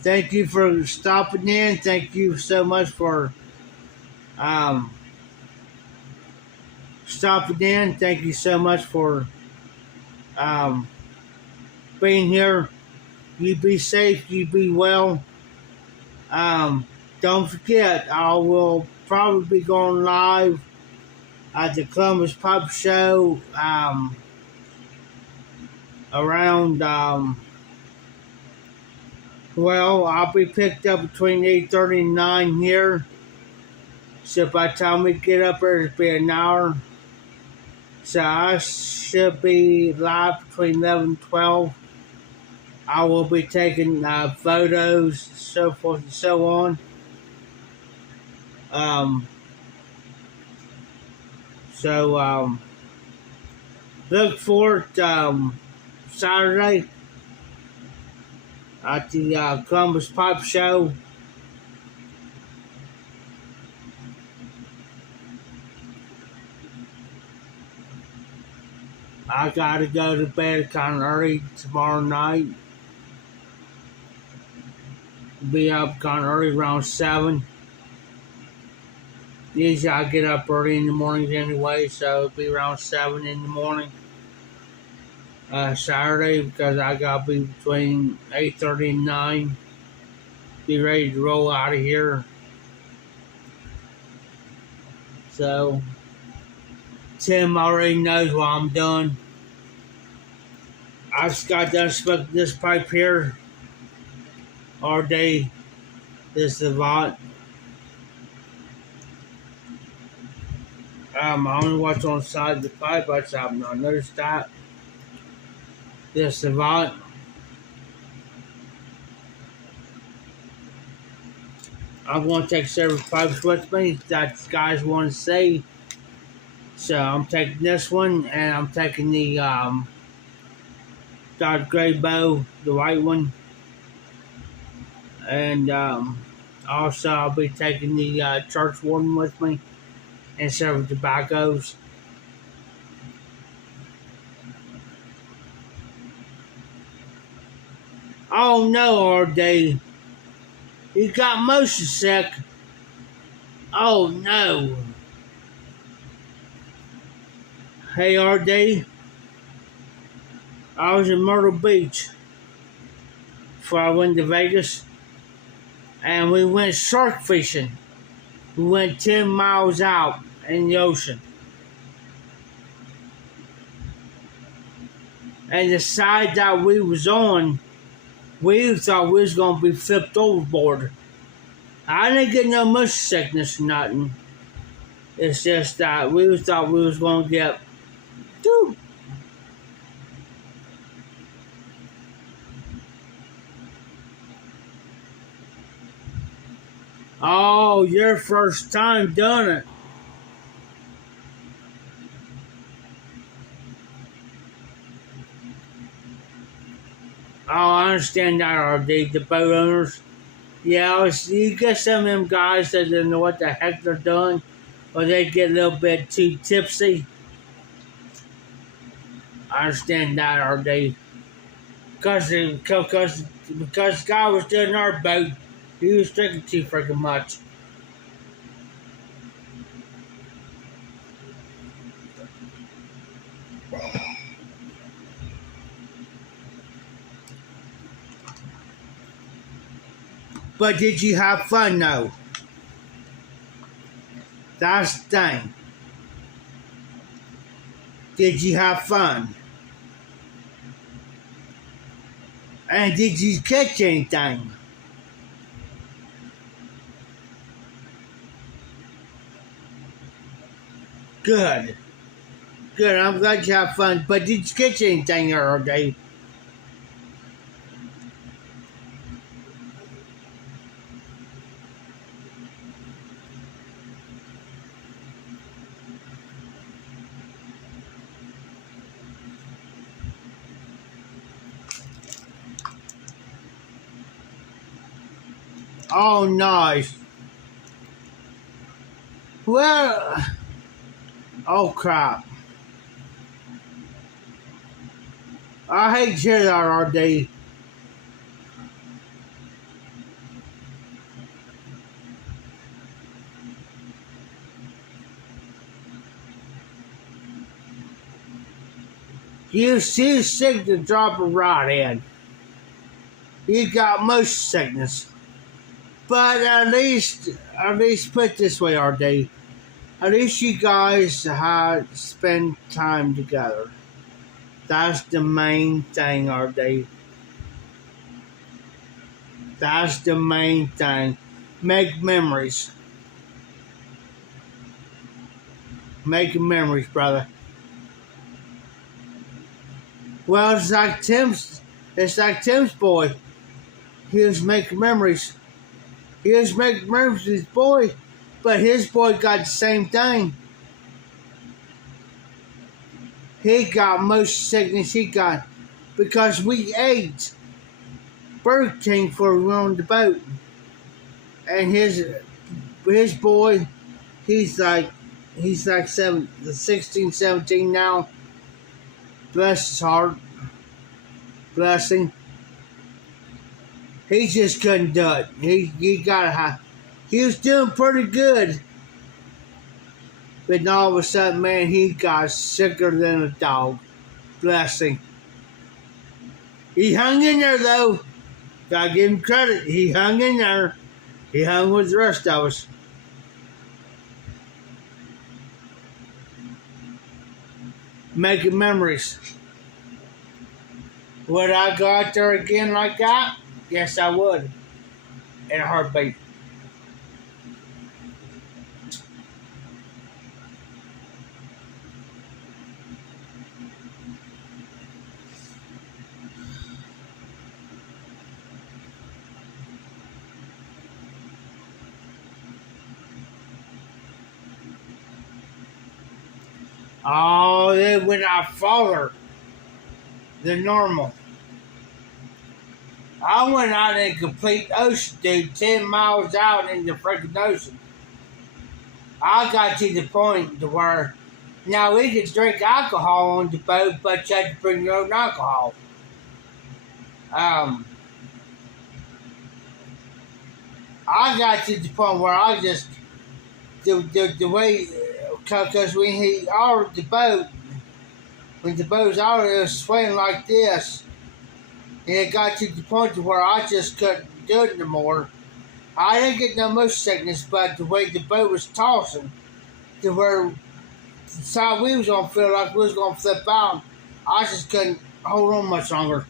Thank you for stopping in. Thank you so much for stopping in. Thank you so much for being here. You be safe. You be well. Don't forget, I will probably be going live at the Columbus Pop Show around. Well, I'll be picked up between 8:30 and 9 here. So by the time we get up there, it'll be an hour. So I should be live between 11 and 12. I will be taking photos, so forth and so on. Look for it Saturday at the Columbus Pop Show. I gotta go to bed kind of early tomorrow night. Be up kind of early, around 7. Usually I get up early in the mornings anyway, so it'll be around 7 in the morning. Saturday, because I gotta be between 8:30 and 9. Be ready to roll out of here. So Tim already knows what I'm doing. I just got done smoking this pipe here all day. This Avant. I only watch on the side of the pipe. I have not noticed that. This Avant. I'm going to take several pipes with me that guys want to see. So I'm taking this one, and I'm taking the dark gray bow, the white one. And also I'll be taking the church warden with me and several tobaccos. Oh no, RD. You got motion sick. Oh no. Hey RD. I was in Myrtle Beach before I went to Vegas. And we went shark fishing. We went 10 miles out in the ocean. And the side that we was on, we thought we was going to be flipped overboard. I didn't get no motion sickness or nothing. It's just that we thought we was going to get... Dude. Oh, your first time doing it. Oh, I understand that, RD. The boat owners. Yeah, you get some of them guys that don't know what the heck they're doing or they get a little bit too tipsy. I understand that, or they because the guy was doing our boat, he was drinking too freaking much. But did you have fun though? That's the thing. Did you have fun? And did you catch anything? Good. Good. I'm glad you have fun. But did you catch anything earlier, Dave? Oh, nice. Well, oh crap. I hate to hear that, RD. You too sick to drop a rod in. You got motion sickness. But at least put it this way, RD. At least you guys had spent time together. That's the main thing, RD. That's the main thing. Make memories. Make memories, brother. Well, it's like Tim's boy. He was making memories. He was making memories with his boy, but his boy got the same thing. He got motion sickness. He got because we ate Burger King before we went on the boat, and his boy, he's like 16, 17 now. Bless his heart. Bless him. He just couldn't do it. He got high. He was doing pretty good. But then all of a sudden, man, he got sicker than a dog. Bless him. He hung in there, though. Gotta give him credit. He hung in there. He hung with the rest of us. Making memories. Would I go out there again like that? Yes, I would. In a heartbeat. Oh, they went out farther than normal. I went out in complete ocean, dude, 10 miles out in the freaking ocean. I got to the point to where now we could drink alcohol on the boat, but you had to bring your own alcohol. I got to the point where I just the way because when he ordered the boat, when the boat was ordered, it was swaying like this. And it got to the point to where I just couldn't do it anymore. I didn't get no motion sickness, but the way the boat was tossing, to where the side we was gonna feel like we was gonna flip out, I just couldn't hold on much longer.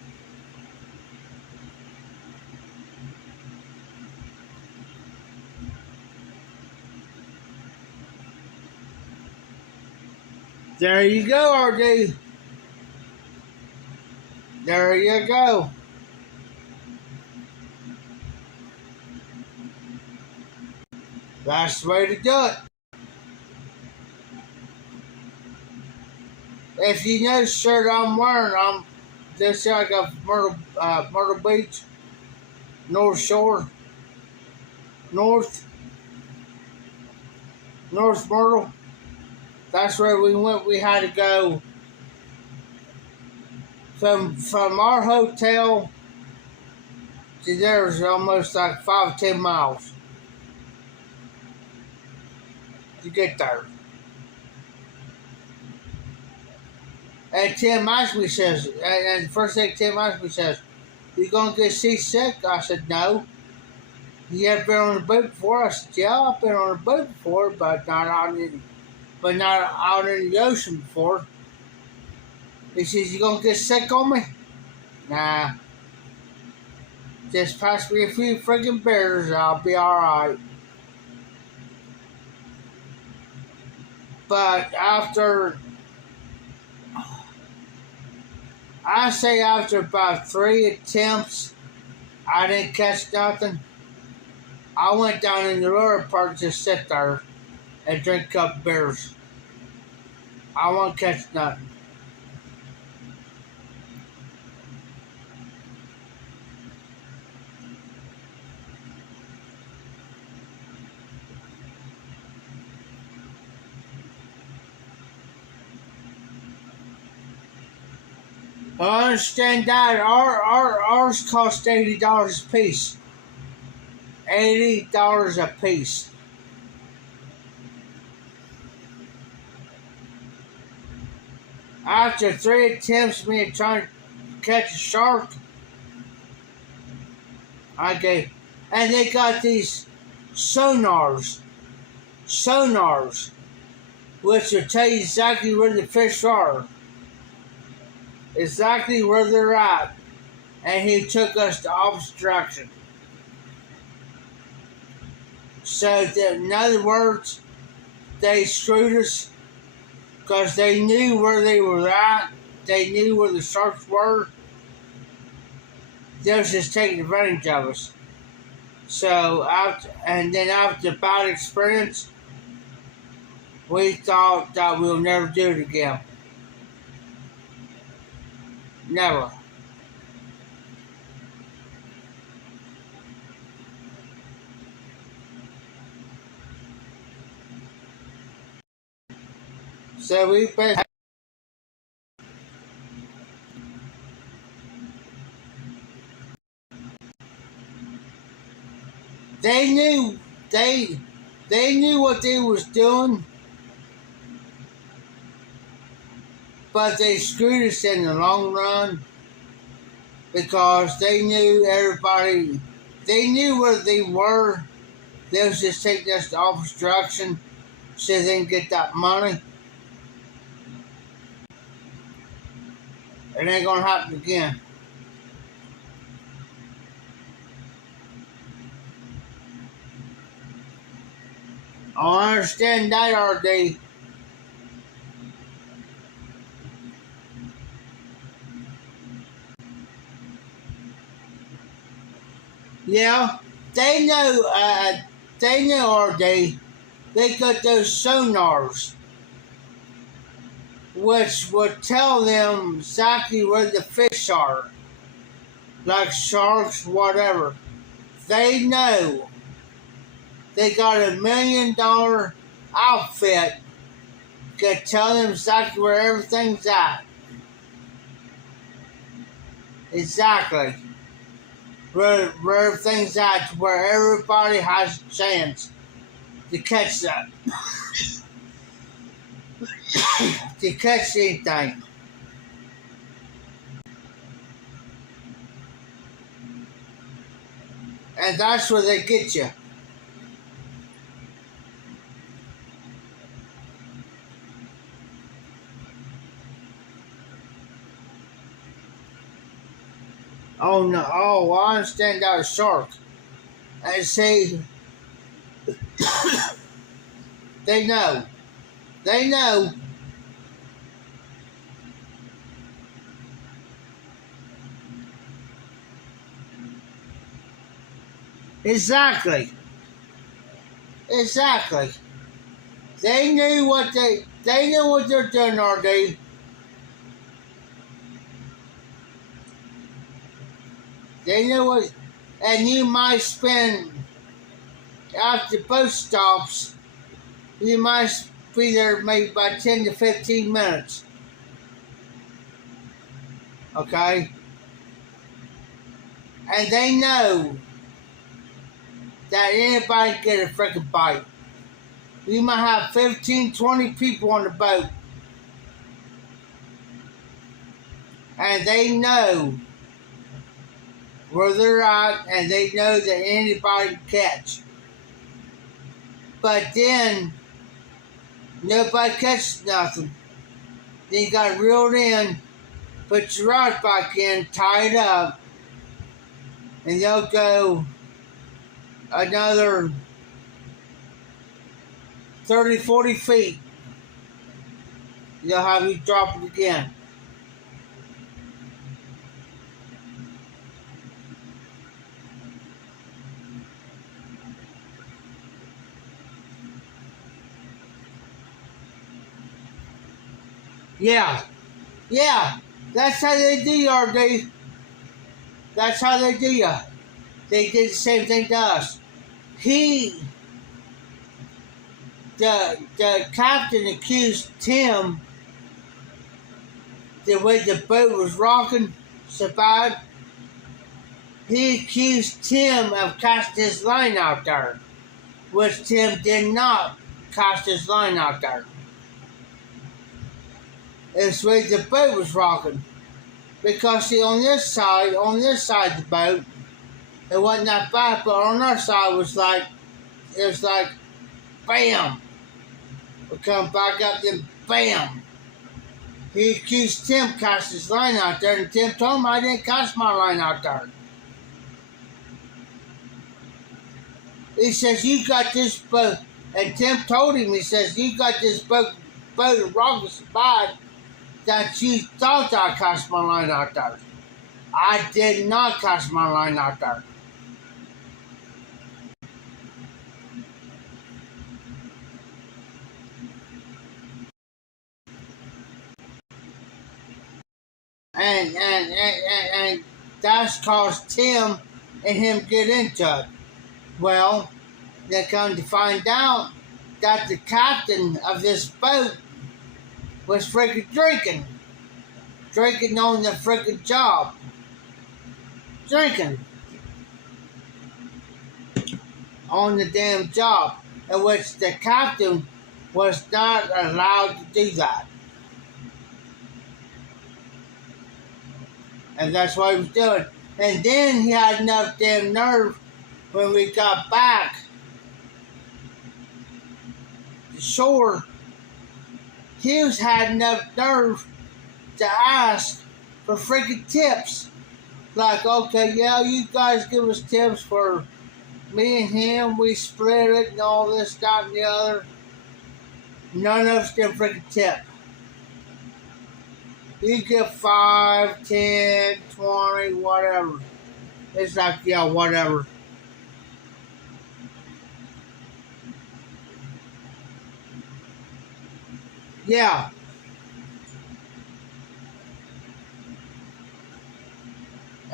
There you go, RD. There you go. That's the way to do it. If you notice the shirt I'm wearing, this year I got Myrtle Beach, North Shore, North North Myrtle. That's where we went. We had to go from our hotel to there's almost like 5 to 10 miles to get there. And Tim asked me, says, and the first thing Tim asked me, says, "You gonna get seasick?" I said, "No." "You ever been on a boat before?" I said, "Yeah, I've been on a boat before, but not out in the ocean before." He says, "You gonna get sick on me?" "Nah. Just pass me a few friggin' beers, I'll be alright." But after about 3 attempts, I didn't catch nothing. I went down in the lower part to sit there and drink a couple beers. I won't catch nothing. I understand that ours cost $80 a piece. $80 a piece. After 3 attempts of me trying to catch a shark, and they got these sonars, which will tell you exactly where the fish are, exactly where they're at, and he took us the opposite direction. So, in other words, they screwed us because they knew where they were at. They knew where the sharks were. They was just taking advantage of us. So, after the bad experience, we thought that we'll never do it again. Never. So we basically they knew what they was doing, but they screwed us in the long run because they knew everybody. They knew where they were. They was just taking us the opposite direction so they can get that money. It ain't gonna happen again. I understand that, are they? Yeah, they know. They know, are they? They got those sonars, which would tell them exactly where the fish are, like sharks, whatever. They know. They got $1 million outfit that tell them exactly where everything's at. Exactly. Where everything's at, where everybody has a chance to catch that. To catch anything. And that's where they get you. Oh no! Oh, I understand that a shark. And see, they know. They know. Exactly. Exactly. They knew what they knew what they're doing, are they? They knew what, and you might spend after both stops You might be there maybe by 10 to 15 minutes. Okay? And they know that anybody can get a freaking bite. You might have 15, 20 people on the boat. And they know where they're at, and they know that anybody can catch. But then, nobody catches nothing. Then you got reeled in, put your rod back in, tie it up, and they'll go another 30, 40 feet. They'll have you drop it again. Yeah, that's how they do you, RD. That's how they do you. They did the same thing to us. The captain accused Tim, the way the boat was rocking so bad, he accused Tim of casting his line out there, which Tim did not cast his line out there. It's the way the boat was rocking. Because see, on this side of the boat, it wasn't that bad, but on our side it was like, bam. We come back up, then bam. He accused Tim cast his line out there, and Tim told him I didn't cast my line out there. He says, you got this boat, and Tim told him, he says, you got this boat rocking so bad that you thought I cast my line out there. I did not cast my line out there. And that's caused Tim and him get into it. Well, they come to find out that the captain of this boat was freaking drinking on the freaking job. Drinking on the damn job, in which the captain was not allowed to do that. And that's what he was doing. And then he had enough damn nerve when we got back to shore. He had enough nerve to ask for freaking tips. Like, okay, yeah, you guys give us tips for me and him, we split it and all this, that, and the other. None of us get a freaking tip. You get 5, 10, 20, whatever. It's like, yeah, whatever. Yeah.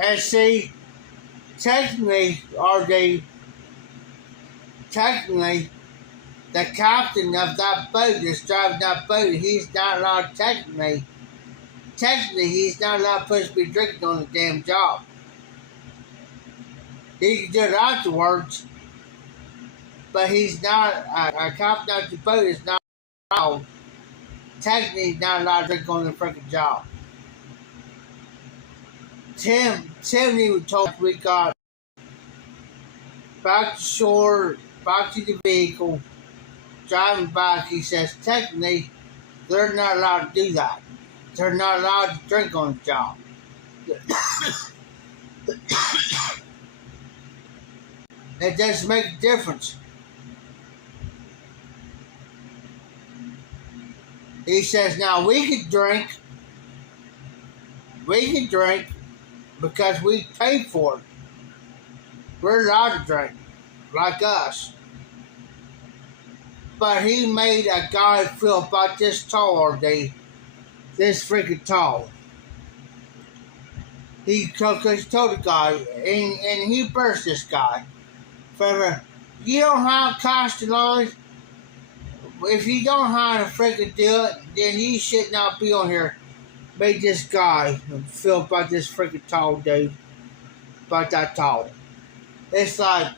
And see, technically, the captain of that boat that's driving that boat, he's not allowed technically, he's not allowed supposed to be drinking on the damn job. He can do it afterwards, but he's not, a captain of the boat is not allowed, technically not allowed to drink on the freaking job. Tim even told us we got back to shore, back to the vehicle, driving back, he says, technically, they're not allowed to do that. They're not allowed to drink on the job. It doesn't make a difference. He says, now we can drink because we paid for it. We're allowed to drink, like us. But he made a guy feel about this tall all day. This freaking tall. He told the guy, and he burst this guy. Forever, you don't have cast line. if you don't know how to freaking do it, then you should not be on here. Make this guy feel about this freaking tall dude. About that tall. It's like,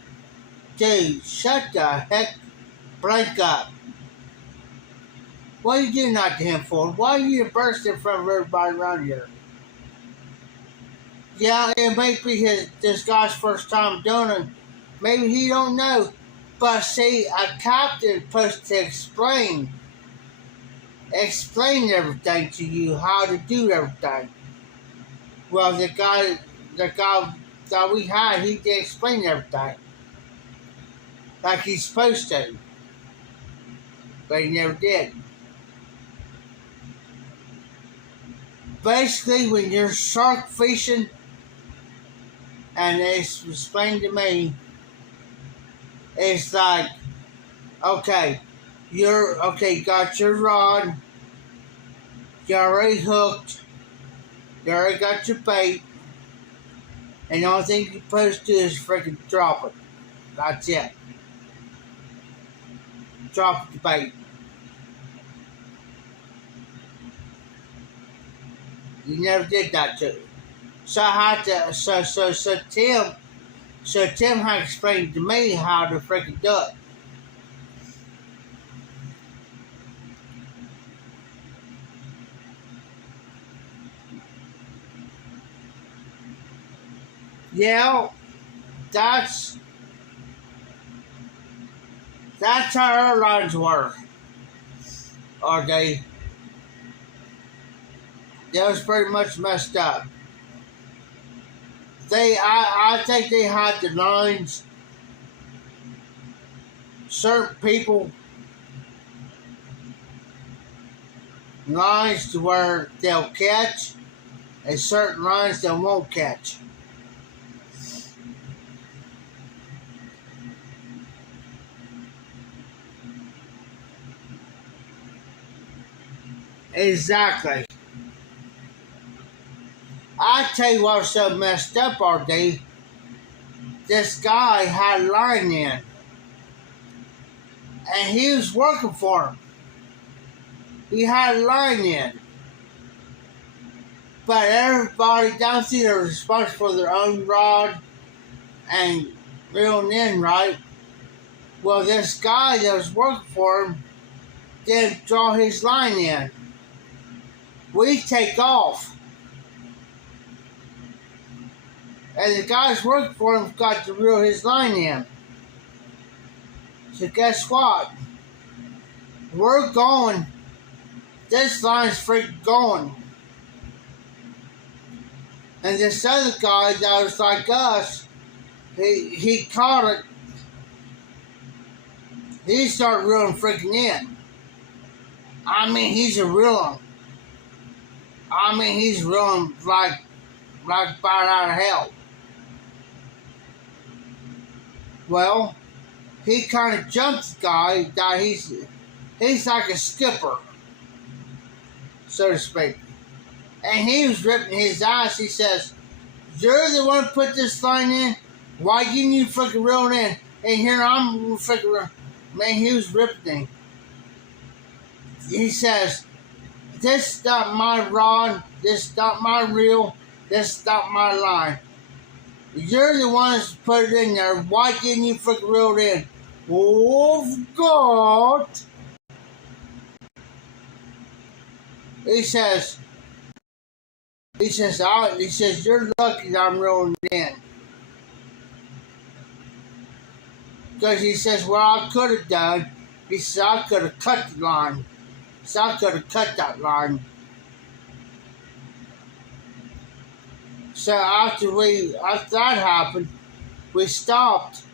dude, shut the heck blank up. What are you doing that to him for? Why are you bursting in front of everybody around here? Yeah, it may be this guy's first time doing it. Maybe he don't know. But see, a captain supposed to explain everything to you, how to do everything. Well, the guy that we had, he did explain everything. Like he's supposed to. But he never did. Basically, when you're shark fishing, and it's explained to me, it's like, okay, you got your rod, you're already hooked, you already got your bait, and the only thing you're supposed to do is freaking drop it. That's it. Drop the bait. You never did that to me. So I had to, Tim had explained to me how to freaking do it. Yeah, that's how airlines work. Or they was pretty much messed up. I think they had the lines, certain people, lines to where they'll catch, and certain lines they won't catch. Exactly. I tell you what's so messed up all day. This guy had a line in. And he was working for him. He had a line in. But everybody down there is responsible for their own rod and reeling in, right? Well, this guy that was working for him didn't draw his line in. We take off. And the guys working for him got to reel his line in. So guess what? We're going. This line's freaking going. And this other guy that was like us, he caught it. He started reeling freaking in. I mean, he's a reeling. I mean, he's reeling like about out of hell. Well, he kind of jumped the guy that he's like a skipper, so to speak. And he was ripping his ass. He says, "You're the one who put this line in. Why didn't you freaking reel it in?" And here I'm freaking, man, he was ripping him. He says, "This is not my rod. This is not my reel. This is not my line. You're the ones who put it in there. Why didn't you freaking reel it in?" Oh, God. He says, "You're lucky that I'm reeling it in." Because he says, "What I could have done," he says, "I could have cut the line. So I could have cut that line." So after that happened, we stopped.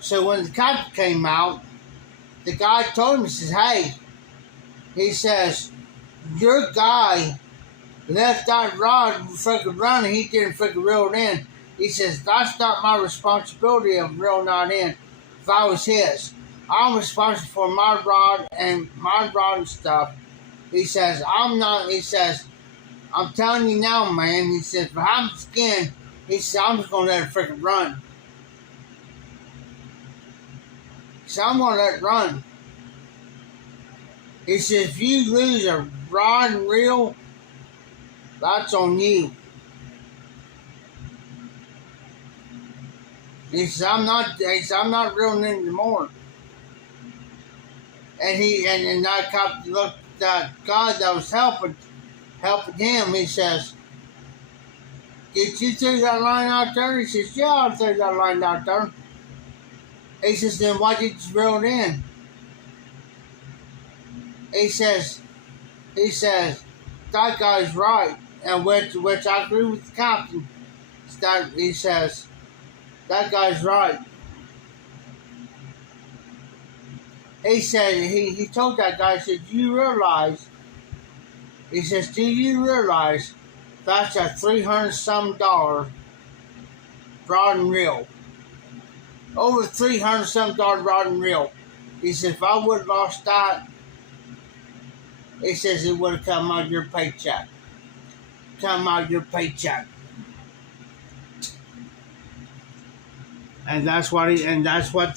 So when the captain came out, the guy told him, he says, "Hey," he says, "your guy left that rod freaking running. He didn't freaking reel it in." He says, "That's not my responsibility of reeling that in. If I was his, I'm responsible for my rod and stuff." He says, "I'm not," he says, "I'm telling you now, man." He says, "If I'm skin," he says, "I'm just going to let it freaking run." So I'm gonna let it run. He says, if you lose a rod and reel, that's on you. He says, I'm not reeling anymore. And that cop looked at that guy that was helping him. He says, did you throw that line out there? He says, yeah, I threw that line out there. He says, then why did you reel it in? He says, that guy's right, and which I agree with the captain. He says, that guy's right. He said, he told that guy, he said, do you realize that's a $300-some rod and reel? Over $300-some rod and reel. He said, if I would have lost that, he says it would have come out of your paycheck. And that's what the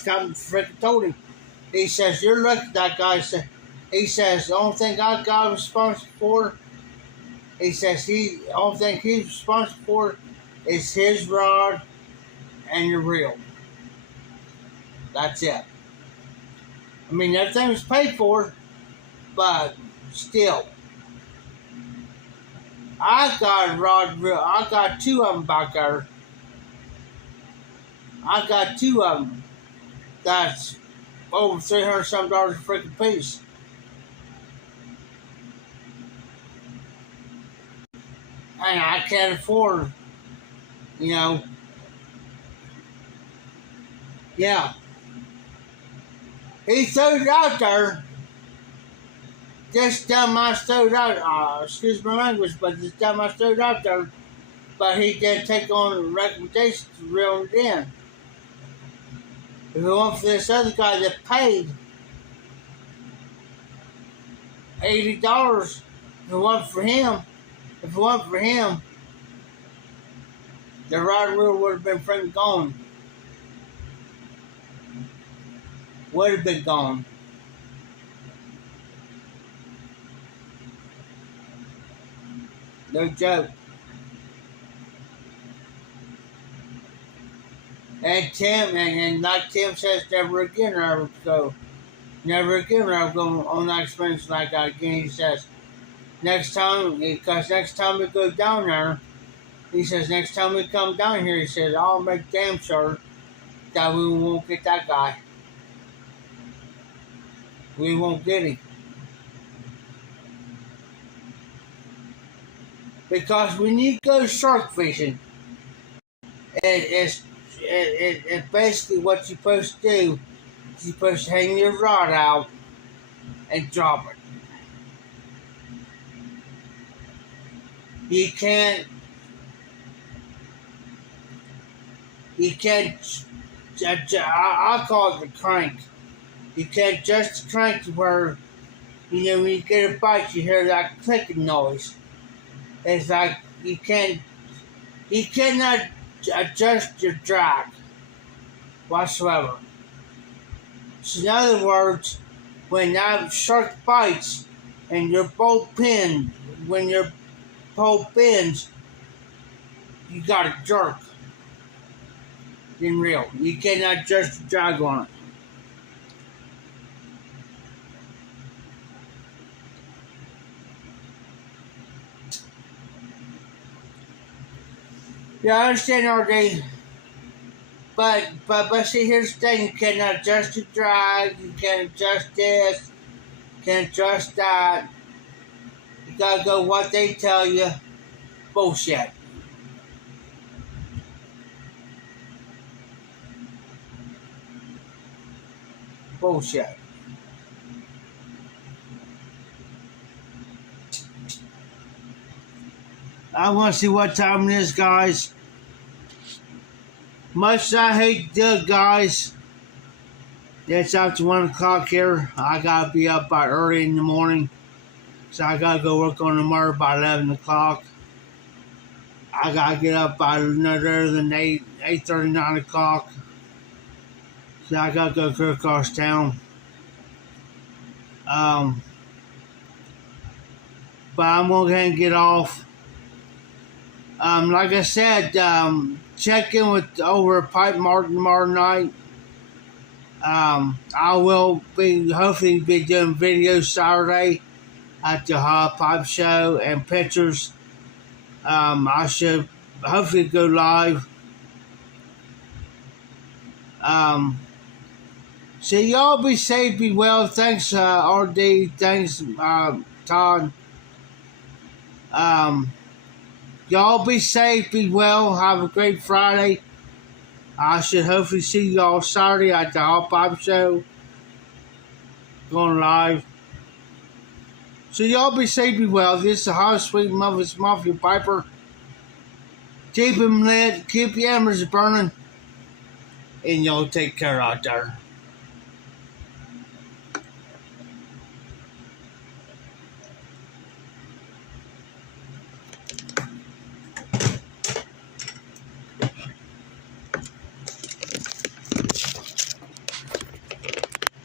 captain freaking told him. He says, you're lucky that guy said. He says, the only thing I got responsible for, he says, the only thing he's responsible for is his rod and your reel. That's it. I mean, everything was paid for, but still. I got a rod and reel. I got two of them back there. I got two of them. That's over $300-some a freaking piece. And I can't afford, yeah. He threw it out there. This time I threw it out, excuse my language, but this time I threw it out there. But he didn't take on the recommendation to reel it in. If it weren't for this other guy that paid $80, if it wasn't for him, the rod and reel would have been freaking gone. Would have been gone. No joke. And Tim, and like Tim says, never again I will go. Never again I will go on that experience like that again. He says, because next time we go down there, he says, next time we come down here, he says, I'll make damn sure that we won't get that guy. We won't get him. Because when you go shark fishing, it's basically what you're supposed to do. You're supposed to hang your rod out and drop it. You can't I call it the crank. You can't adjust the crank to where, when you get a bite, you hear that clicking noise. It's like you cannot adjust your drag whatsoever. So in other words, when that shark bites and your boat pins, when your boat bends, you gotta jerk. In reel. You cannot adjust the drag on it. Yeah, I understand RD. But see, here's the thing, you cannot adjust the drag, you can't adjust this, you can't adjust that. You gotta go what they tell you. Bullshit. Bullshit. I want to see what time it is, guys. Much as I hate to do it, guys, it's after 1 o'clock here. I gotta be up by early in the morning, so I gotta go work on the motor by 11 o'clock. I gotta get up by no later than 8:30, 9 o'clock. So I gotta go across town. But I'm gonna go ahead and get off. Like I said, check in with over at Pipe Martin tomorrow night. I will hopefully be doing videos Saturday at the Hot Pipe Show and pictures. I should hopefully go live. So y'all be safe, be well. Thanks, RD. Thanks, Todd. Y'all be safe, be well. Have a great Friday. I should hopefully see y'all Saturday at the Hot Pipe Show. Going live. So y'all be safe, be well. This is the Hot Sweet Memphis Mafia Piper. Keep him lit. Keep your embers burning. And y'all take care out there.